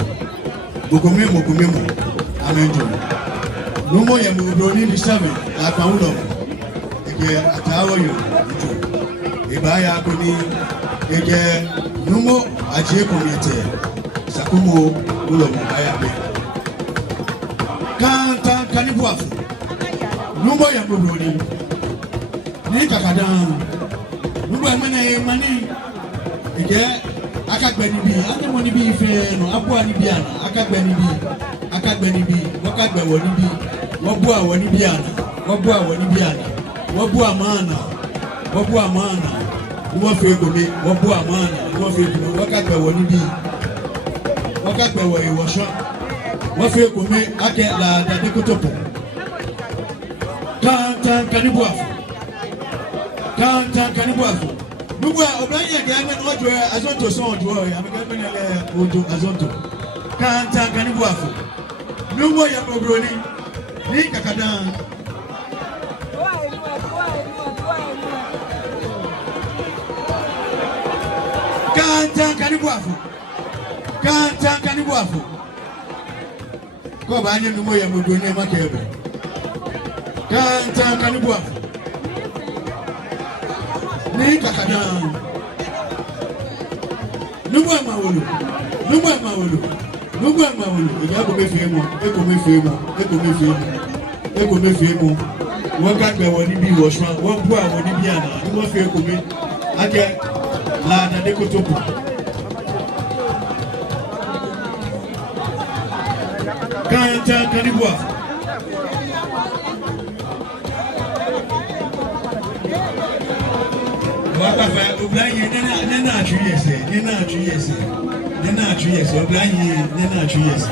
bokomemo amenjo numo ya mudoni disame atawulo yeke atawa yojo ibaya koni yeke numo aje komite sakumo ulo mbaya be kanta kanibuafu numo ya mudoni nika kadam nubo emene mani ije akagbeni bi anemo ni bi ife no abo ani bi ana akagbeni bi wakagbe woni bi wobu awoni bi ana wobu amana wo fe gobe wobu amana wo fe gobe wakagbe woni bi wakagbe wo iwosho wo fe gobe ake la Dadekotopo kanibu afu Nubu obranya gane ojo azonto son ojo ya megane le ojo azonto kanta kanibu afu nubu ya obroni ni kakadan kanta kanibu afu ko ba anye nubu ya obroni makebe kanta kanibu afu ni kakadan nubu amawolo ejabo mefe mo wọ́n gàgbé wọ́n níbi ìwọ̀ṣọ́ wọ́n bú àwọn níbi àná ní wọ́n fi ekòmí ajẹ́ La Dadekotopo. Kanta Kanibua What about Oblani? They're not 3 years. They're not 3 years. They're not 3 years. Oblani, they're not 3 years.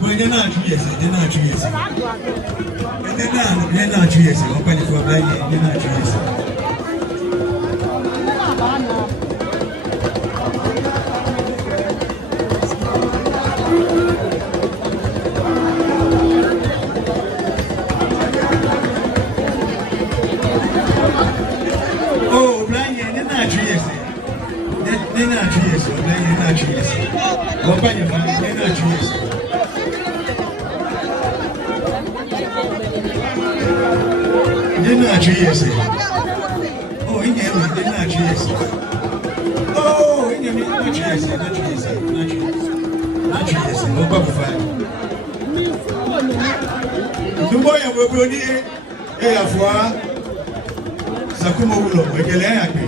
But they're not 3 years. They're not 3 years. They're not 3 years. Oblani for Oblani, they're not 3 years. Oh, in here, they're not 3 years. Oh, in here, not 3 years. Not 3 years. Not 3 years. No problem. The boy of a body, a fois, Sakuma Wulo, a gallery.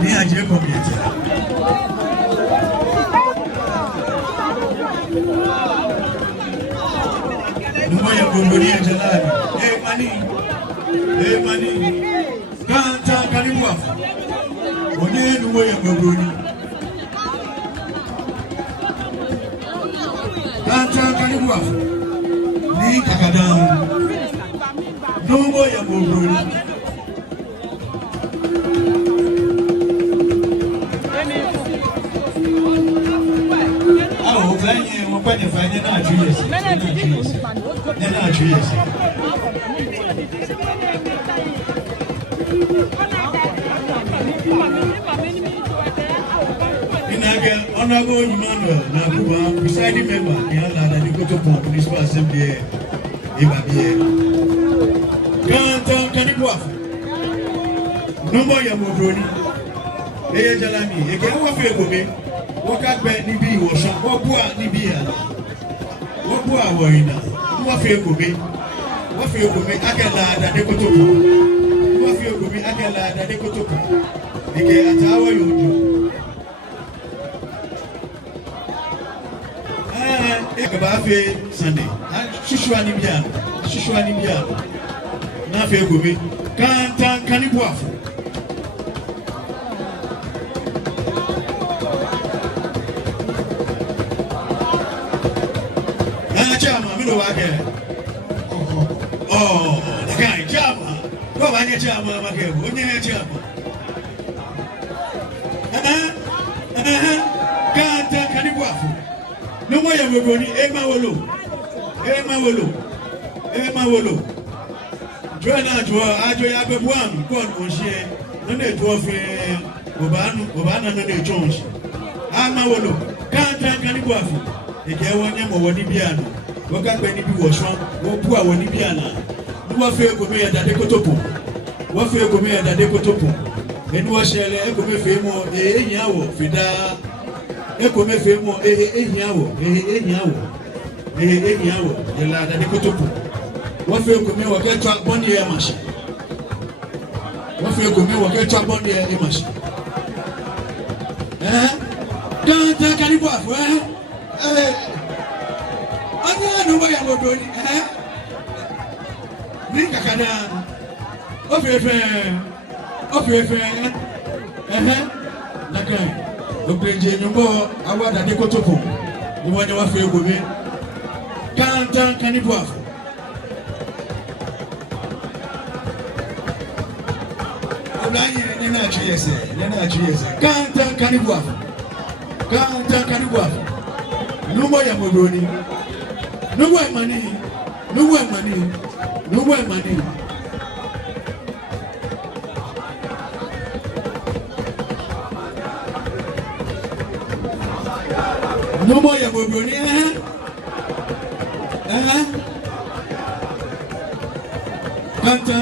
Near Jacob. Numoya Gombonia Jalani, money, Kanta Kanibwa, One Numoya Gomboni, Kanta Kanibwa, Ni Kakadam, Numoya Gomboni. Oh, when you find it, not 3 years. They're not 3 years. Honorable Emmanuel Nakuba, presiding member, the Kotopo Municipal Assembly, Ibabie. Kanibwa. No more Yamobroni. Jalami, again, what feel for me? What got bad Nibi was some what poor Nibia. What poor Warina? What feel for me? What feel for me? I can lie the Kotopo. What feel for me? I can lie the Kotopo. Again, at our you. Ekabafe Sunday. Shishwa Nibia. Na fe gobe. Kanibwa. Chama, me no wake. Oh, the guy chama. Go banya chama make. Onye chama. Kanibwa. No more Yamogoni, Emma Wolo. Joanna Joa, Ajoya Bebuam, God Moshe, no need to offer Obana no need Jones. Ama Wolo, Kanibwa. The girl one name or Wanibiano. What got Benny was one, what poor Wanibiana. What fair go me at the Kotopo? What fair go me at the Kotopo? And what shall I go me famo, yawo, Fida. Ekome femo nyawo de la de Kotopo. What feel come wa ke twa bond ye mashi. What feel come wa ke twa bond ye mashi. Don't Kanibwa afo Anya no ya modoni Ni kakada. Ofefe Nakai. Openje nyumbo awada de Kotopo. Ni wanya wa fe gobe. Kanibwa. Oblani nena chiese. Kanibwa. Numo ya modoni. Numo money. No more Yamogoni,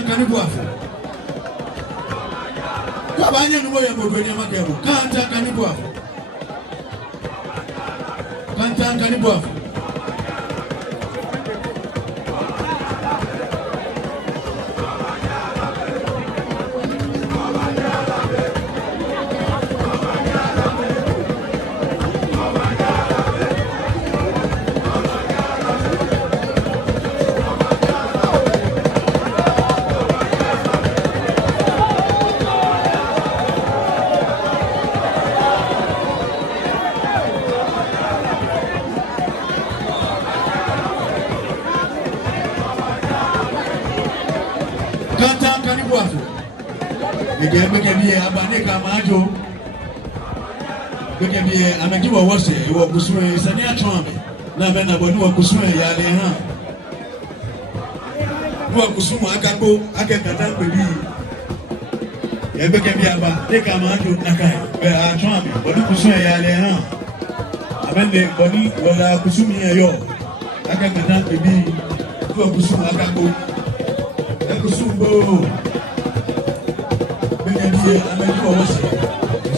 Kanibwa. Kabanya no more Yamogoni, Makabo. Kanibwa. Kanta karibu hapo. Nige abane kama ajo. Beke amejiwa wose wa kusue sania chome. Na bena bonu wa kusue ya le ha. Wa kusumu akako akekata pebi. Beke aba ne kama ajo nakai. Be a chome bonu kusue ya le ha. Abende boni wala kusumi yo. Akekata pebi. Wa kusumu akako. Kusumbo. Beke amejiwa wose.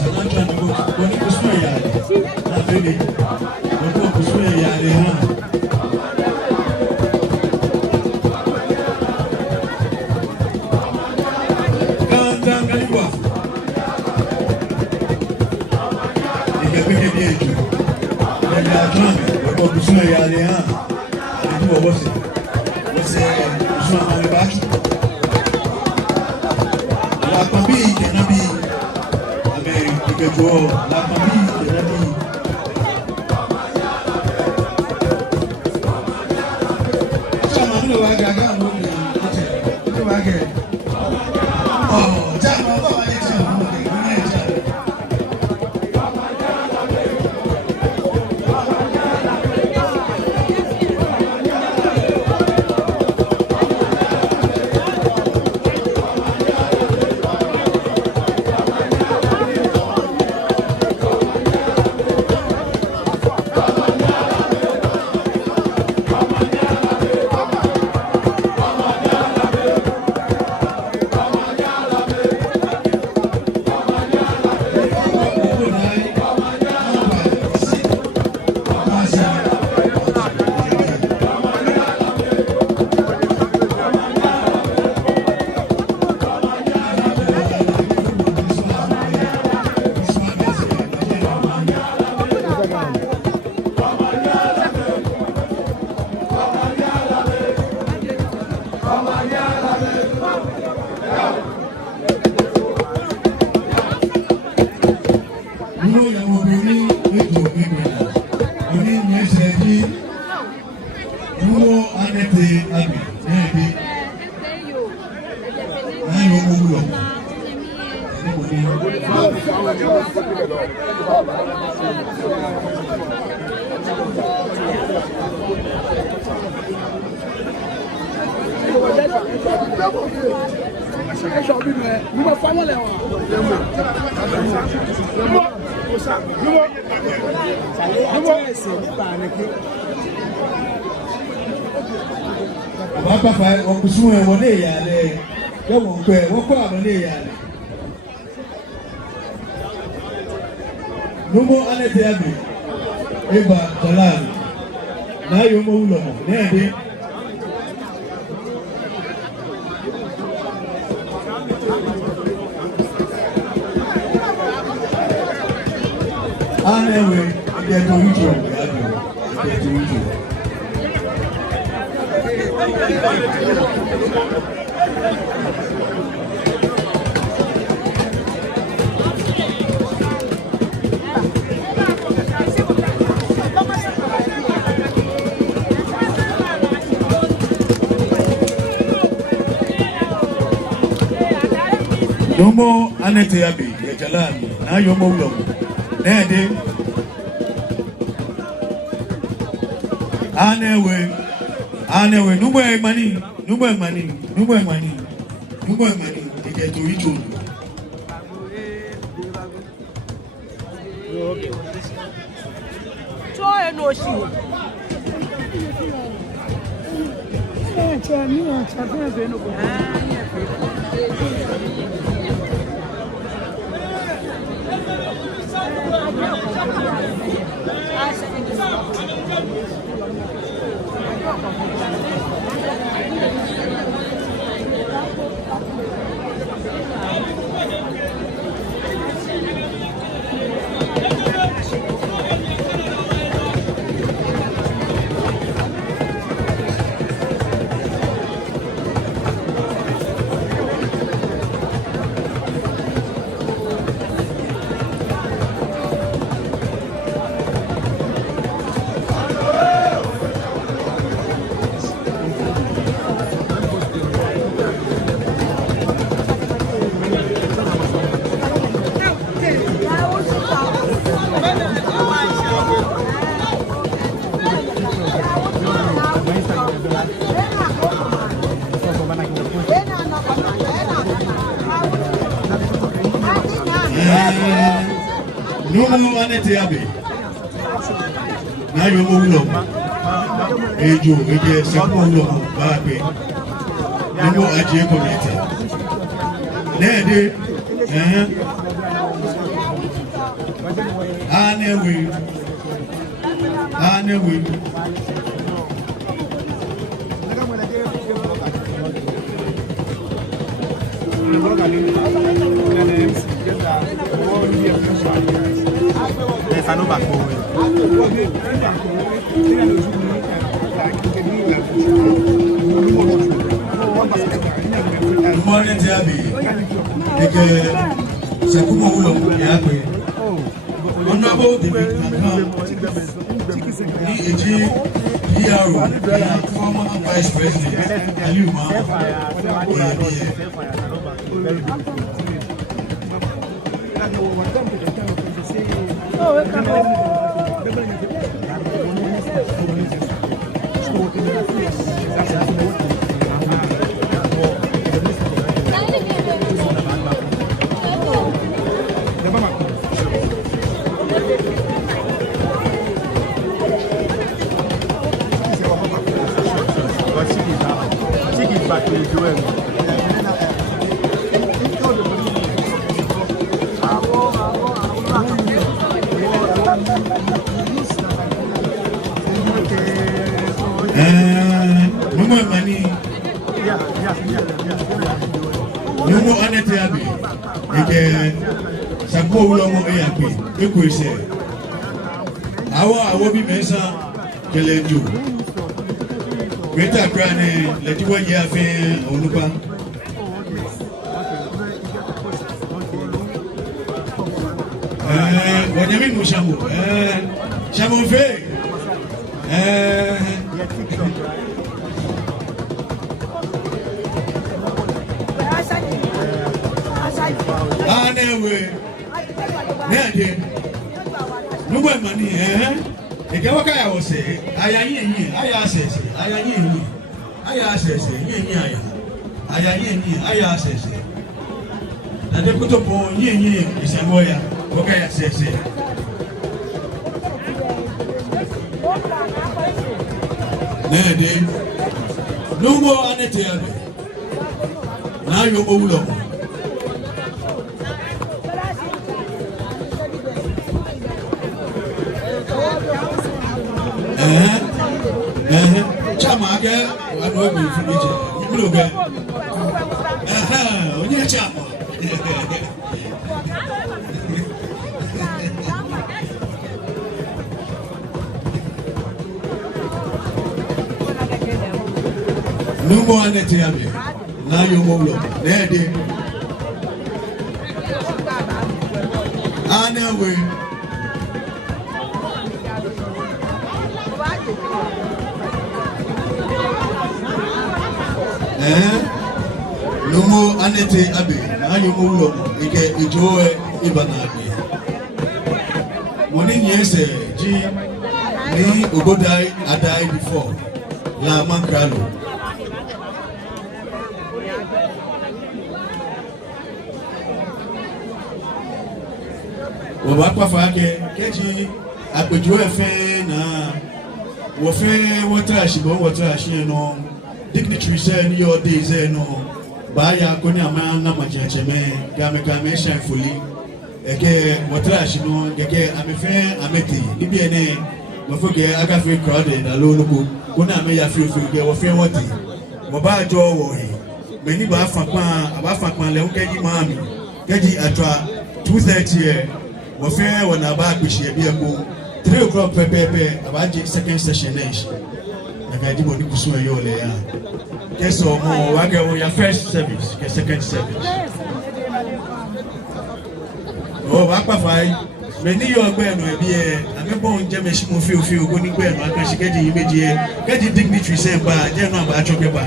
Sananja ngo boni kusue ya le. Na bebe. Bonu kusue ya le ha. Papa, on kusume wone yale. Yomo kwe, woko abone yale. Numo anete abi. Eba Jalal. Na yomo ulomo. Nede. Anewe, ide to ujo. Ide to ujo. Yomo anete abi ya Jalal na yomo ulomo. Nede. Anewe nubo emani ike to icho. Try no shi. No more anete abe. Na yo mo wulo. Ejo eje se mo wulo ba pe. Ni mo aje community. Na de Anewe. Morning, Jabi. Sakumo Ulo, Yape. Honorable David former Vice President, Aluma. Numo anete abi ike sakpo ulomo eyape ekwese awo bi mesa keleju Greta Grane letiwo ye afi onupa wanyami mushamu shamu fe Anewe nede nubo mani eke waka ya wose ayayin aya asese ayayin aya asese yin ayayin aya asese na de kutopo yin isemboya waka ya asese nede nubo anete yabe na yo owulo chama aga wanu obi funije ibloga onye chama numo anete yabe na yo mowlo nede anewe Numo anete abe na yo mowlo ike ijoe ibanade Moni nyese ji ni obodai adai before la mankralo Oba kwa fake keji apejoe fe na wo fe water ashi no dignitary say ni your days no ba ya ko ni ama na majecheme game shamefully eke water ashi no gege amefe ameti ni bi ene mo foge aga fe crowded alolugo ko na me ya fi ge wo fe woti mo ba jo wo he me ni ba fa pan le unkeji mami keji atwa 2:30 wo fe wona ba akpihie bi eko 3 o'clock pepe abaji second session lunch Nagadi boni kusu yole ya. Keso mo wage wo ya first service, ke second service. O ba pa fai. Meni yo gbe no ebi e, amebo nje meshi mo fi ogo ni gbe no aka shikeji imeji e. Keji dignitary say ba, je no ba choke ba.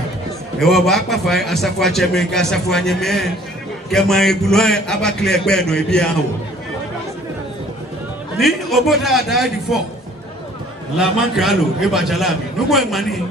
E wo ba pa fai asafu acheme ka asafu anyeme. Ke ma ebulo aba clear gbe no ebi awo. Ni oboda died before. La mankralo e bachalami. No boy money.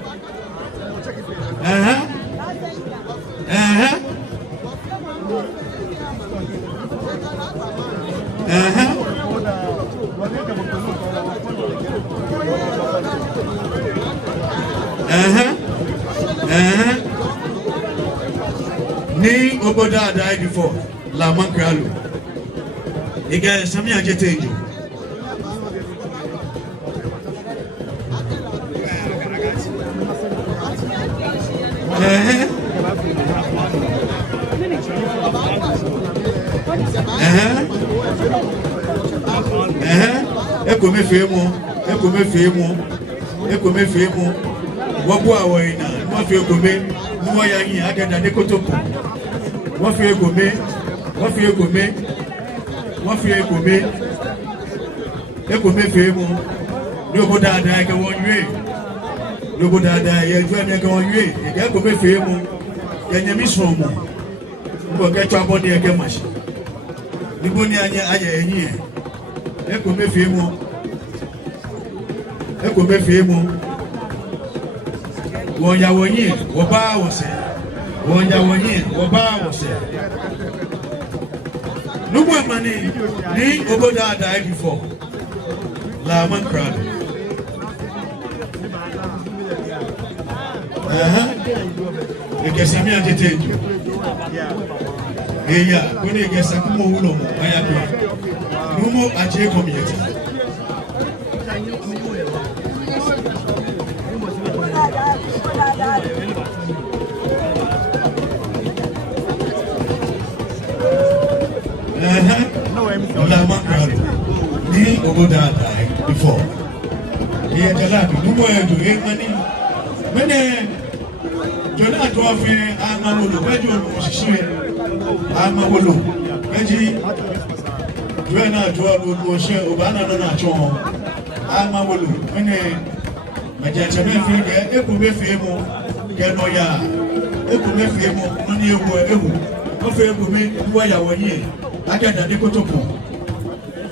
Ni oboda died before La Mankralo. Ega sami ajetejo. Ekome femo. Wabu awoina, wafi ekome, nuwa yanyi agenda nekotopo. Wafi ekome. Ekome femo. Nyobo dada eke wonwe. Nyobo dada ye jwa eke wonwe. Ekome femo. Yenye misromo. Mbo kecho aboni eke mashi. Niboni anye aye enyi. Ekome femo. Wonya wonyi woba wose. Nubu mani ni oboda died before La Mankralo. Ekesami ajetejo. Eya kone ekesa kumo ulo mo ayabe. Numo aje community. La Mankralo. Ni oboda died before. Eya jalabi numo ejo mani. Mene Jona to afi amawolo bejo osise amawolo beji Jona to abu ose obana no na cho amawolo mene majache me fi ge ekube fi mu ge no ya ekube fi mu no ni ewu o fe ekube wa ya wonye agada de kotopo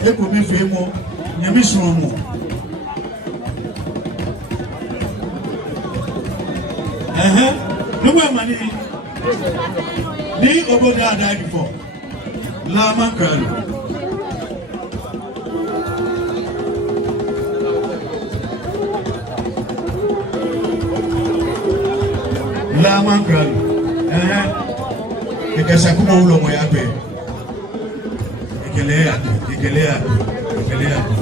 ekube fi mu nyami suru mu Nubu mani ni oboda died before La Mankralo. La Mankralo. Ekesa kuma ulo moya pe. Ekelea.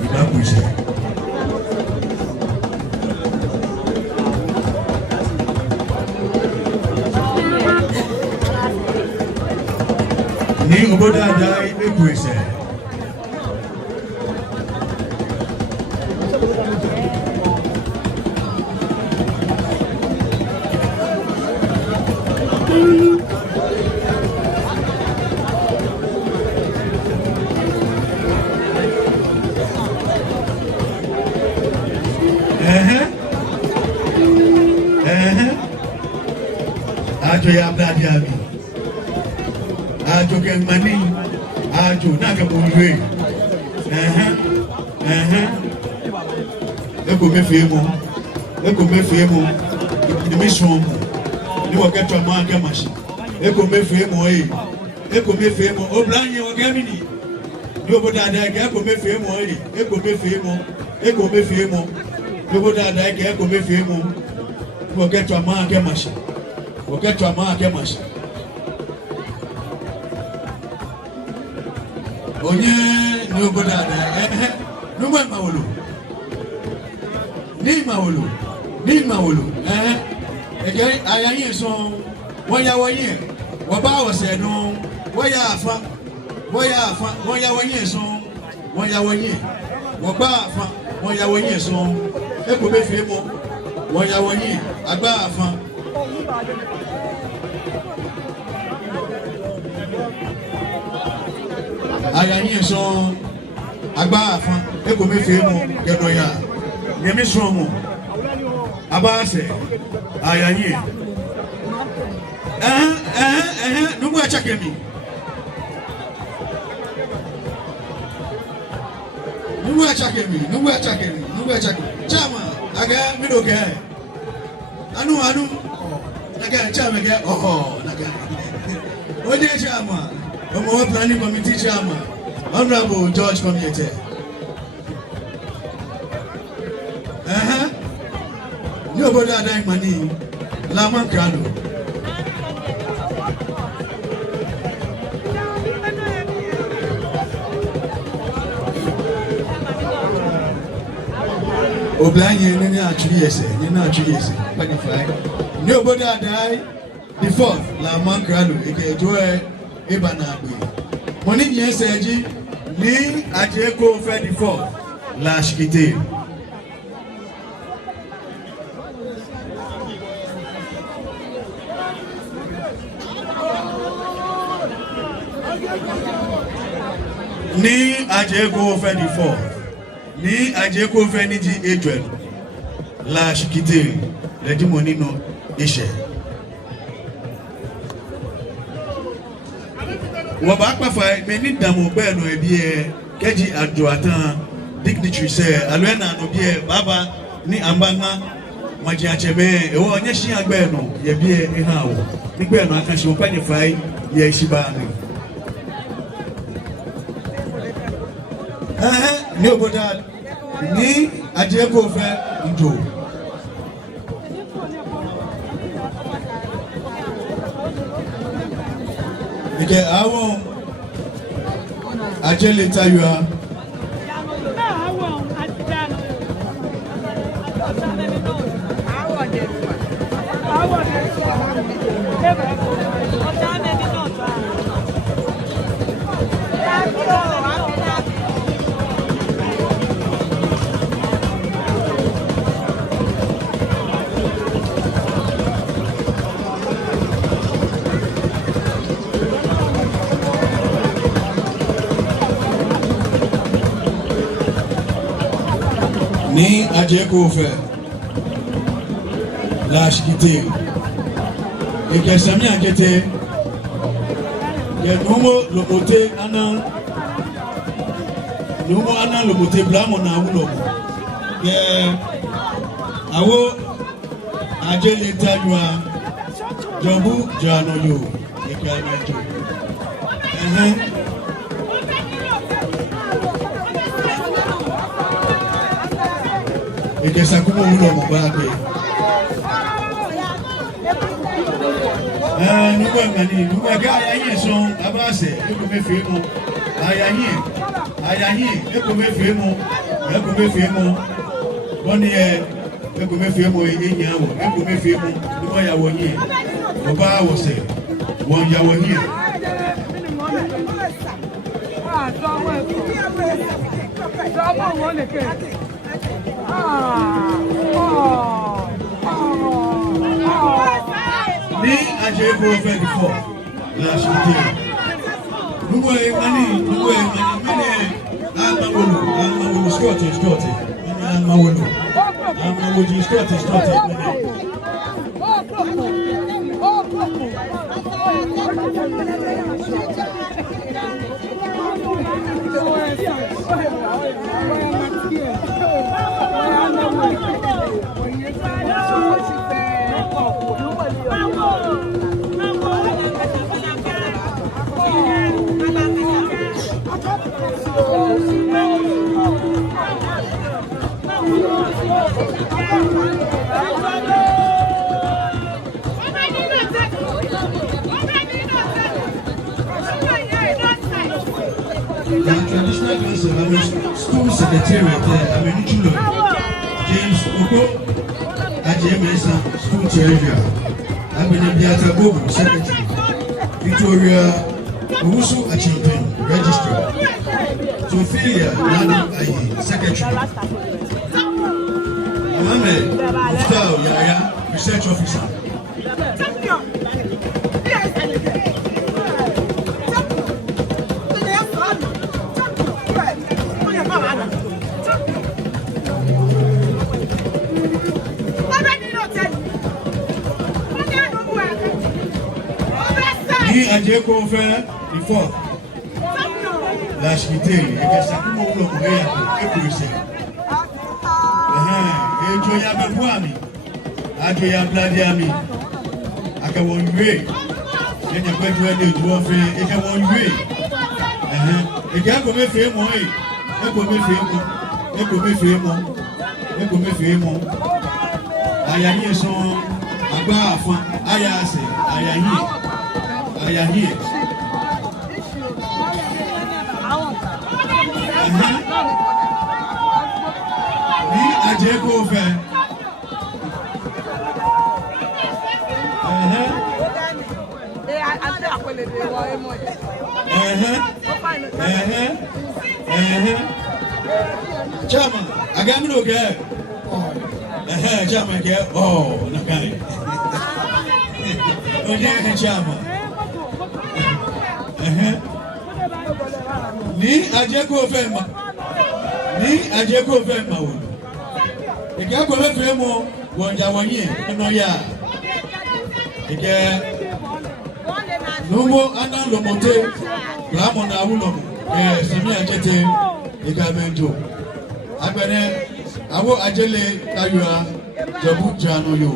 Ibabuisha. Ni oboda died ekwese. Ajo ya bladi abi. Ajo gen mani. Ajo naga mwe. Eko me femo. Ni mission. Ni wakati wa manga mashi. Eko me femo. Oblanye wagamini. Ni oboda daga eko me femo. Ni oboda daga eko me femo. Ni wakati wa manga mashi. Onye ni oboda daga Nubu mawolo. Ni mawolo. Ege ayayin so woya woyin. Woba wose no woya afa. Woya woyin so woya woyin. Woba afa woya woyin so eko be fi mo woya woyin agba afa. Ayayin so agba afa eko me fi mo gedo ya. Yemi so mo abase ayayin nubu achakemi chama aga midoke anu naga chama ga naga oje chama omo planning committee chama honorable George Community Nobody had any money. Lama Krado. Oblanye nene actually yes, nene actually yes. Nobody had died. The fourth, Lama Krado. Ike Joe Ebanagwe. Money yes, Eji. Ni Ajeko Fed the fourth. Lash Kite. Ni Ajeko Fed the fourth. Ni Ajeko Fed the Adrian. Lash Kite. Ledi Monino Ishe. Wabakpa fa meni damu be no ebie keji adroatan dignitary say alwena no bie baba ni ambanga maji acheme ewo onye shi agbe no ye bie eha wo ni gbe no aka shi wo kwanye fai ye shiba ni ni oboda ni Ajeko fe ndo Ike awon Ajele Tayua Ni Ajeko fe Lash Kite Eke Sami Ajete Ye Numo Lomote Anan Numo Anan Lomote Blamo na Ulo Ye Awo Ajele Tayua Jobu Janoyo Eke Anajo Eke Sakumo Ulo Mobade Nuko ngani nuko ga ayayin son abase eko mefe mo ayayin eko mefe mo woni eko mefe mo yin awo eko mefe mo nuko ya woni oba wo se won ya woni Ni Ajeko Fed the fourth. Lash Kite. Nugo mani Amawulu Scotty. Amawulu Scotty. The traditional council, I'm a school secretariat there, I'm a Nichulo, James Oko, AJMS school treasurer, I've been a Biata Bobo secretary, Victoria Owusu Achimpin, registrar, Sophia Nadu Ayi, secretary, Mohamed Muftau Yaya, research officer. Ajeko fe the fourth. Lash Kite, Eke Sakumo Ulo Kubeya, Ekuruse. Ejo ya bebuami, ajo ya bladiami, ake wonwe. Enya kwetu ene utuwa fe, eke wonwe. Eke ako mefe mo e, eko mefe mo. Ayahi so agba afa ayase ayahi ni ajeko fe Chama, agami no get. Chama get. Oh, nakai. Oje chama. Ni ajeko fema. Ni ajeko fema wo. Eke akola femo wonja wonye no ya. Eke Numo ana lomote Ramo na ulomo semi ajete Ikamento Abene Awo ajele Kayua Jabu Jano yo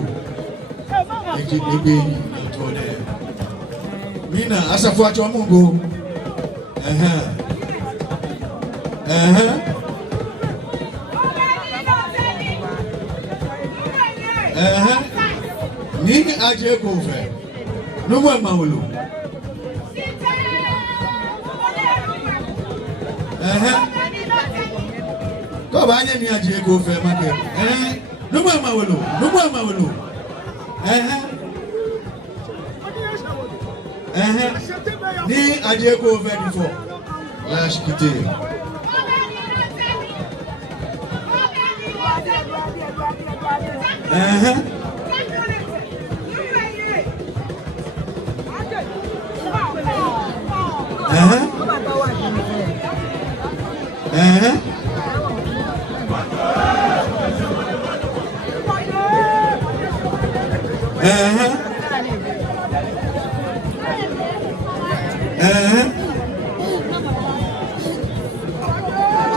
Eke ebe Tode Mina asafu acho mungo Ni aje kofe Numo mawulu Ko ba anye mi aje ko fe make numu amawolo ni aje ko fe before la shikite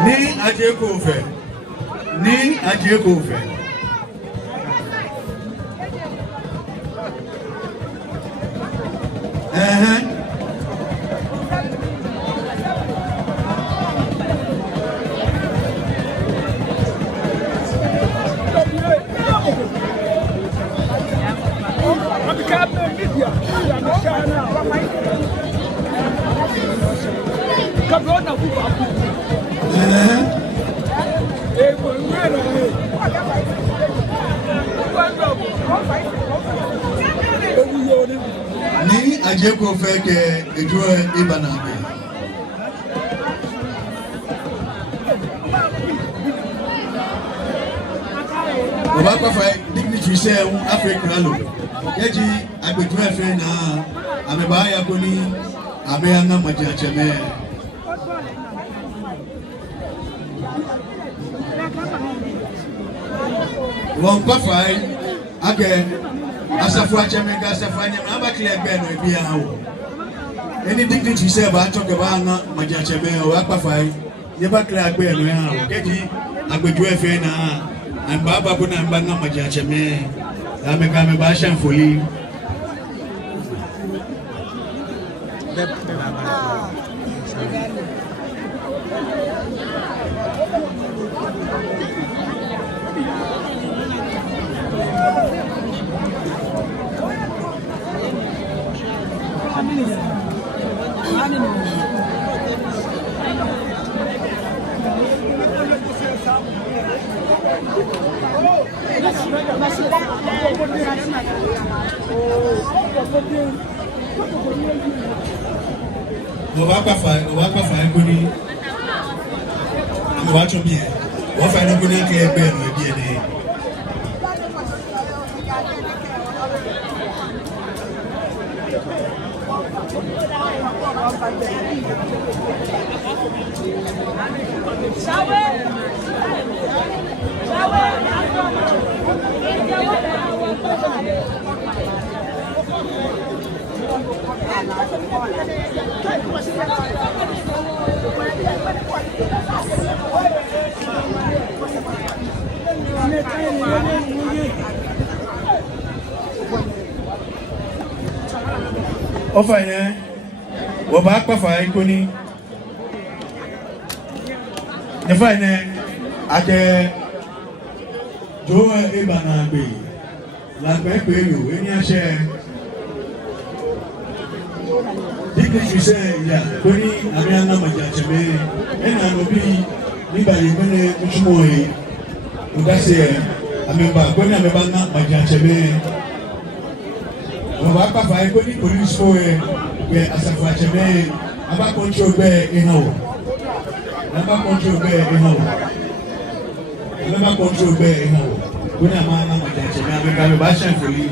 Ni aje ko fe Ni aje ko fe ke ejo ibanabe Oba kwa fa dignitary say Africa lo yeji agbeju efe na ameba ya ko ni abe anga maji acheme Won kwa fa age asafu acheme ga asafu anya na ba clear be no bia ho any dignitary say ba choke ba anga maji acheme o akwa fa ye ba clear be no ha o keji agbeju efe na Baba kuna mbanga majacheme amekame basha mfuli Waka fa ngoni wacho bie wo fa ngoni ke ebe no bie ni Ofa ye wo ba pa fa ikoni ne fa ne ade jo e bana gbe La Pepeyo, any share. English you say, yeah, Tony, Ariana Majachame, and I will be Nibali Muchmoy. That's it. I remember when I remember Majachame. Wapapa fa ekoni police for where Asafachame, about control bear in our. Never control bear in our. Never control bear in our. When a man of Majachame, I make a bashan for you.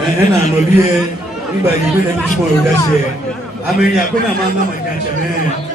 And I'm not here. Anybody doing any more that's here. I mean, you're going to man, my catcher, man.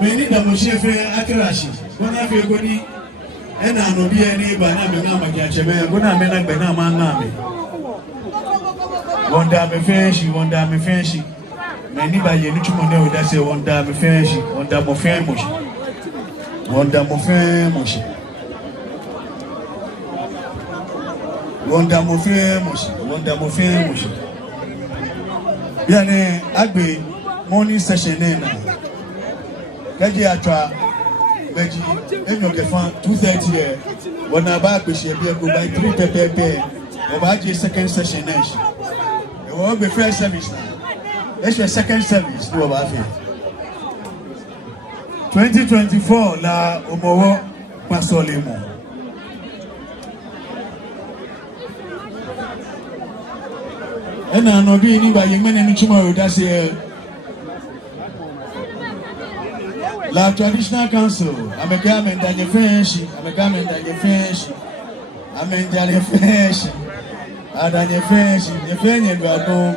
Many Damoshef Akarashi, one of your body, and I know be any banana catcher, when I'm in a banana name. One dame fancy, one dame fancy. Many by your Nuchimo, that's a one dame fancy, one dame of famous. One dame of famous. One dame of famous, one dame of famous. Yane, Agbe, morning session now. Kaji Atra, Beji, Enyokefa, 2:30 here. When I back, we shall be able to buy 3 pepe. About the second session nation. It will be first service now. That's your second service to about here. 2024, La Omowo Pasolimo. And I know being by your men and tomorrow, that's here. La Traditional Council, I'm a garment and your French, I'm a garment and your French, I'm in the French, and your French, your French, and go.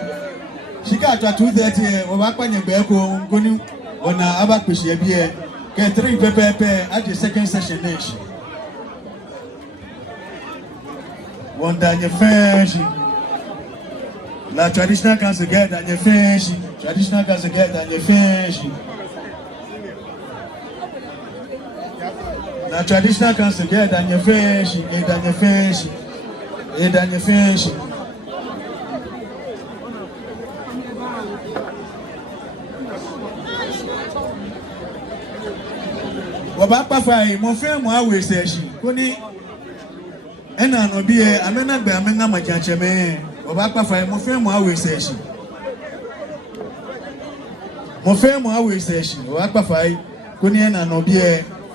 She got a 2:30 or back when you back home, going on our Abakush here, get 3 pepe at the second session nation. One down your French, La Traditional Council get and your French, Traditional Council get and your French. La Traditional Council get and your fish, and your fish, and your fish. Wabapa fai, mon frère, moi, oui, c'est chi. Koni, en an obi, amena be amena machancheme. Wabapa fai, mon frère, moi, oui, c'est chi. Mon frère, moi, oui, c'est chi. Wabapa fai, koni en an obi.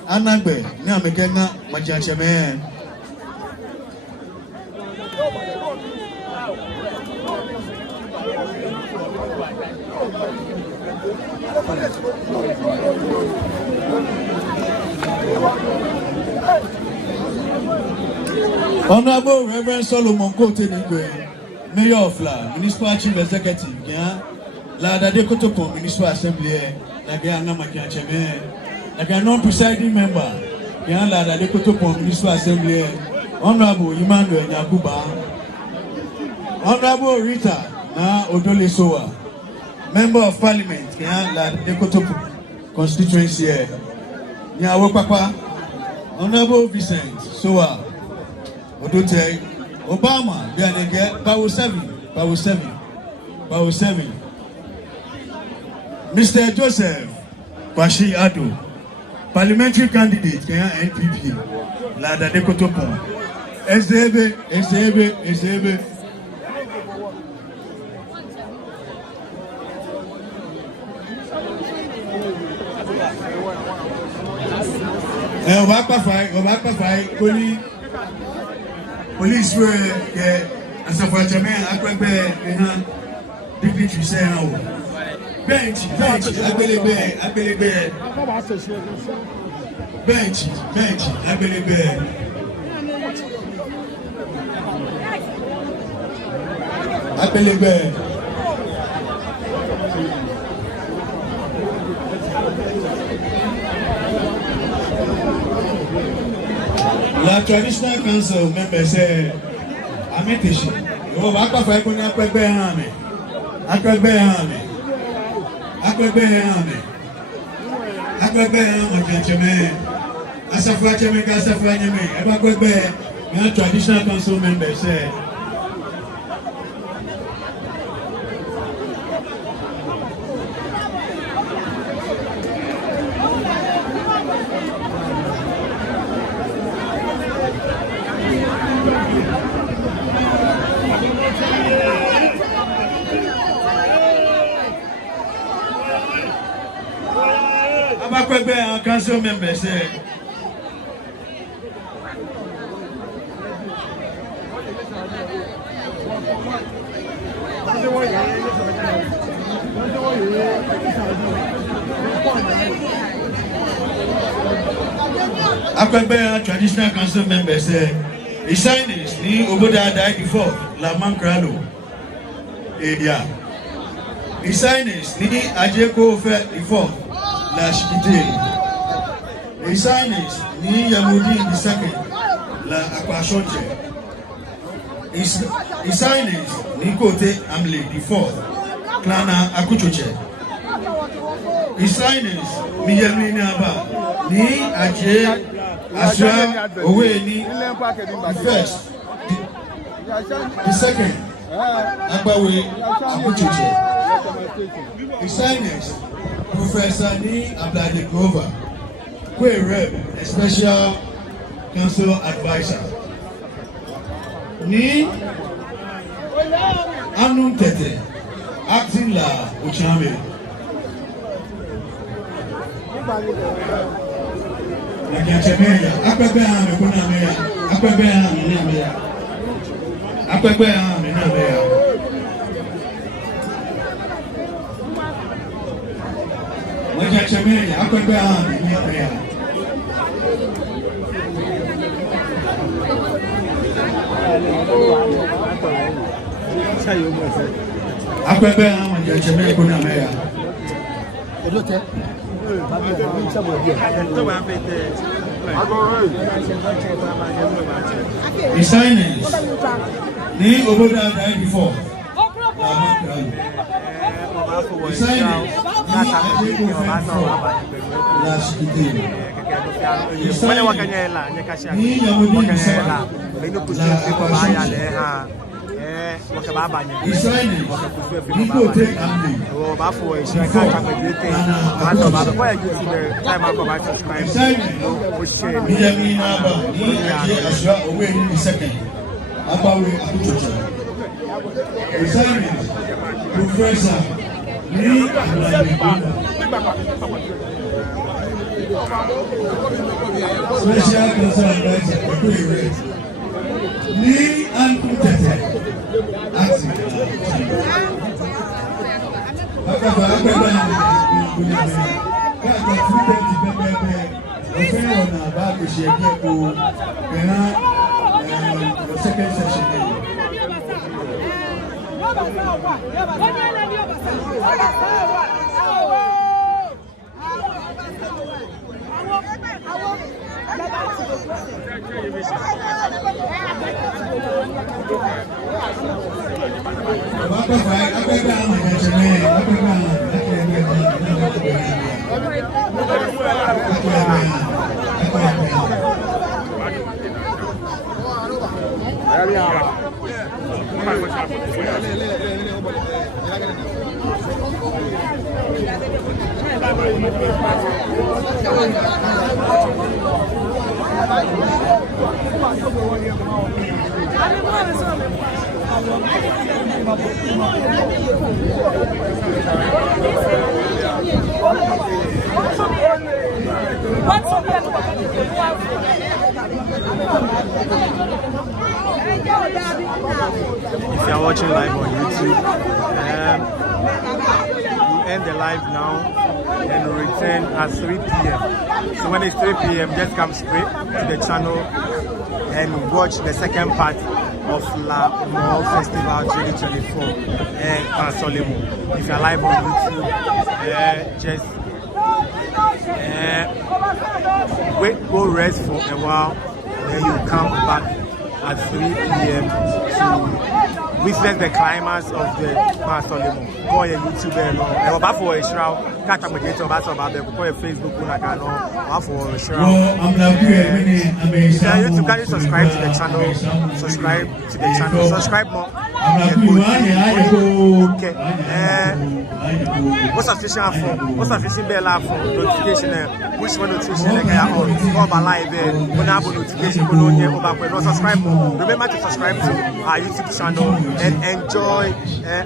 Anagbe ni amekena machancheme. Honorable Reverend Solomon Kotenigwe, Mayor of La, Municipal Chief Executive, La Dade Kotoko Municipal Assembly, Nagana Machancheme. Like a non-presiding member, La Dade Kotoko Municipal Assembly, Honorable Emmanuel Yakuba, Honorable Rita Na Odole Soa, Member of Parliament, La Dade Kotoko Constituency, Nyawo Papa, Honorable Vincent Soa, Odote, Obama, Power 7. Mr. Joseph Kwashi Ado, parliamentary candidate, Kenya NPP, Lada de Kotopon. SDB. Police were as a Frenchman, I could bear dignitary say how. Bench, I believe bench, I believe La traditional council member say Ametishi. Oh, Baka Faikuna Akbehame. Akbehame, gentlemen. Asaflacheme, Ebakwe, traditional council member say. Abakwebe council member say Akwebe traditional council member say he signed this ni Oboda died before La Mankralo area. He signed this ni Ajeko Ofe before La Shikite. He signed this ni Yamudi the second La Akwashonje. He signed this ni Kote Amle the fourth Klana Akuchoche. He signed this ni Yamini Naba ni Aje Asra Oweni the first, the second, Agbawe Akuchuche. His signers, Professor Ni Abdadi Grover, Rep, a special council advisor. Ni Anun Tete, acting la Uchame. Akwebe the signers, ni Oboda died before. The signers, ni Ajeko La Shikite. The signers, ni Yamudi Bisaka La Akwashonje. The signers, ni Kote Amli. Benjamin Naba, ni Aje Asra Oweni the second. Abawe Akuchocha. The signers, Professor Ni Abdadi Grover. Special council advisor Rep. Ni Anun Tete. Acting. The second session. Yeah. If you are watching live on YouTube, you end the live now and return at 3 p.m. So when it's 3 p.m., just come straight to the channel and watch the second part of La Mall Festival 2024 in Pansolimo. If you are live on YouTube, just go rest for a while, then you come back at 3 p.m. to witness the climax of the Pansolimo. Call your YouTuber, no, about for a shroud. Catch up again about call your Facebook, for a shroud. YouTube, can you subscribe to the channel? Subscribe to the channel. Subscribe more. Okay. What's official for? What's official bell for notification? Which one notification I get on? Go by live there. When I have notification, go on here. Go subscribe more. Remember to subscribe to our YouTube channel and enjoy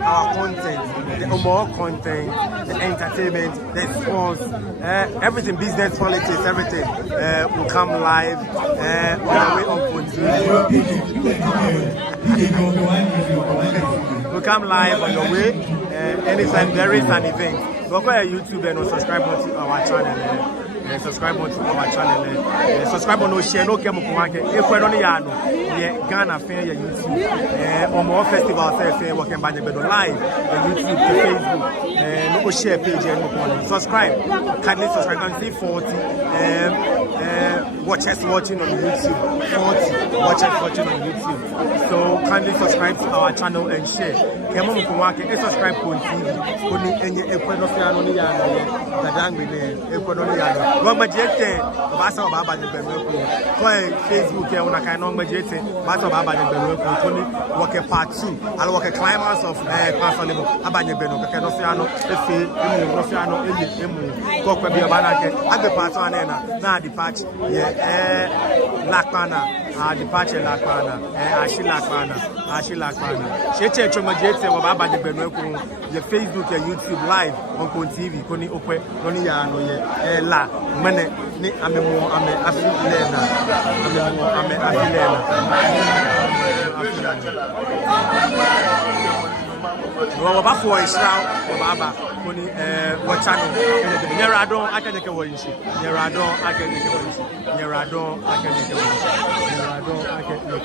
our content, the more content, the entertainment, the sports, everything, business, politics, everything will come live on the way on will come live on your way anytime there is an event. Go to YouTube and subscribe to our channel. Subscribe to our channel. Subscribe on share no kemo kumake. If we don't yano, Ghana fan YouTube. On more festival say working by the live YouTube, Facebook, no share page and subscribe. Kindly subscribe and see 40 watchers watching on YouTube. 40 watchers watching on YouTube. So kindly subscribe to our channel and share. Kemo kumake subscribe to TV. Only any equinofiano ni yano. Dadang equinofiano. Wọ́n gbẹ̀jẹ̀ bá sọ̀rọ̀ bá bàjẹ́ bẹ̀rù ẹ̀kọ́ kọ́ ẹ̀ Facebook ẹ̀ ọ̀nà kan náà gbẹ̀jẹ̀ bá sọ̀rọ̀ bá bàjẹ́ bẹ̀rù ẹ̀kọ́ tó ní wọ́kẹ̀ part 2 àlọ́ wọ́kẹ̀ climax of Pansolimo abàjẹ́ bẹ̀rù kẹ̀kẹ́ nọ́fíànù efe emu nọ́fíànù eyi emu kọ́kọ́ bí ọba náà kẹ́ àgbẹ̀ part 1 náà di patch yẹ Lakpana departure Lakpana Ashi Lakpana ṣètì ẹ̀tọ́ gbẹ̀jẹ̀ wọ́n bá bàjẹ́ bẹ̀rù ẹ̀kọ́ yẹ Facebook yẹ YouTube live on Kon TV kò ní ọpẹ́ lọ́ní yàrá yẹ la mene ni amemo ame afilena ame afilena wo ba fo Israel wo baba koni wo channel Nyeradon akeneke wo yinshi Nyeradon akeneke wo yinshi Nyeradon akeneke wo yinshi Nyeradon akeneke wo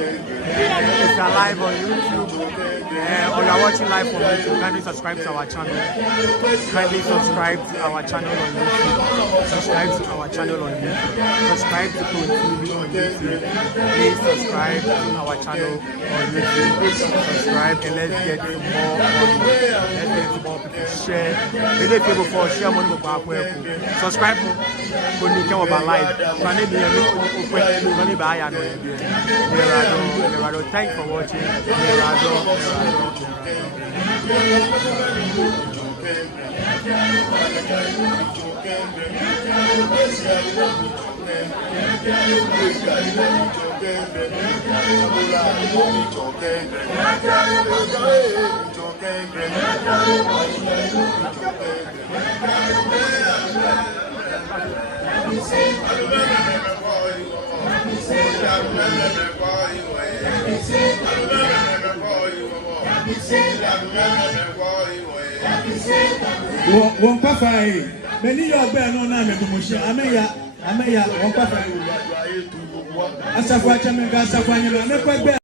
It's live on YouTube. Or you're watching live on YouTube. Kindly subscribe to our channel. Kindly subscribe to our channel on YouTube. Subscribe to our channel on YouTube. Subscribe to Clone TV on YouTube. Please subscribe to our channel on YouTube. Subscribe and let's get more audience. Let's get more people. Share. Maybe people for share money with our subscribe more. When you come about live. Thanks for watching. Wọ́n pàfà yìí bẹ́ẹ̀ ni yóò bẹ́ẹ̀ náà náà mẹ́tòmọ̀ṣẹ́ àmẹ́yà wọ́n pàfà yìí asafo akyẹ́mẹ́ka asafo anyẹ́mẹ́ amẹ́kọ́ ẹgbẹ́.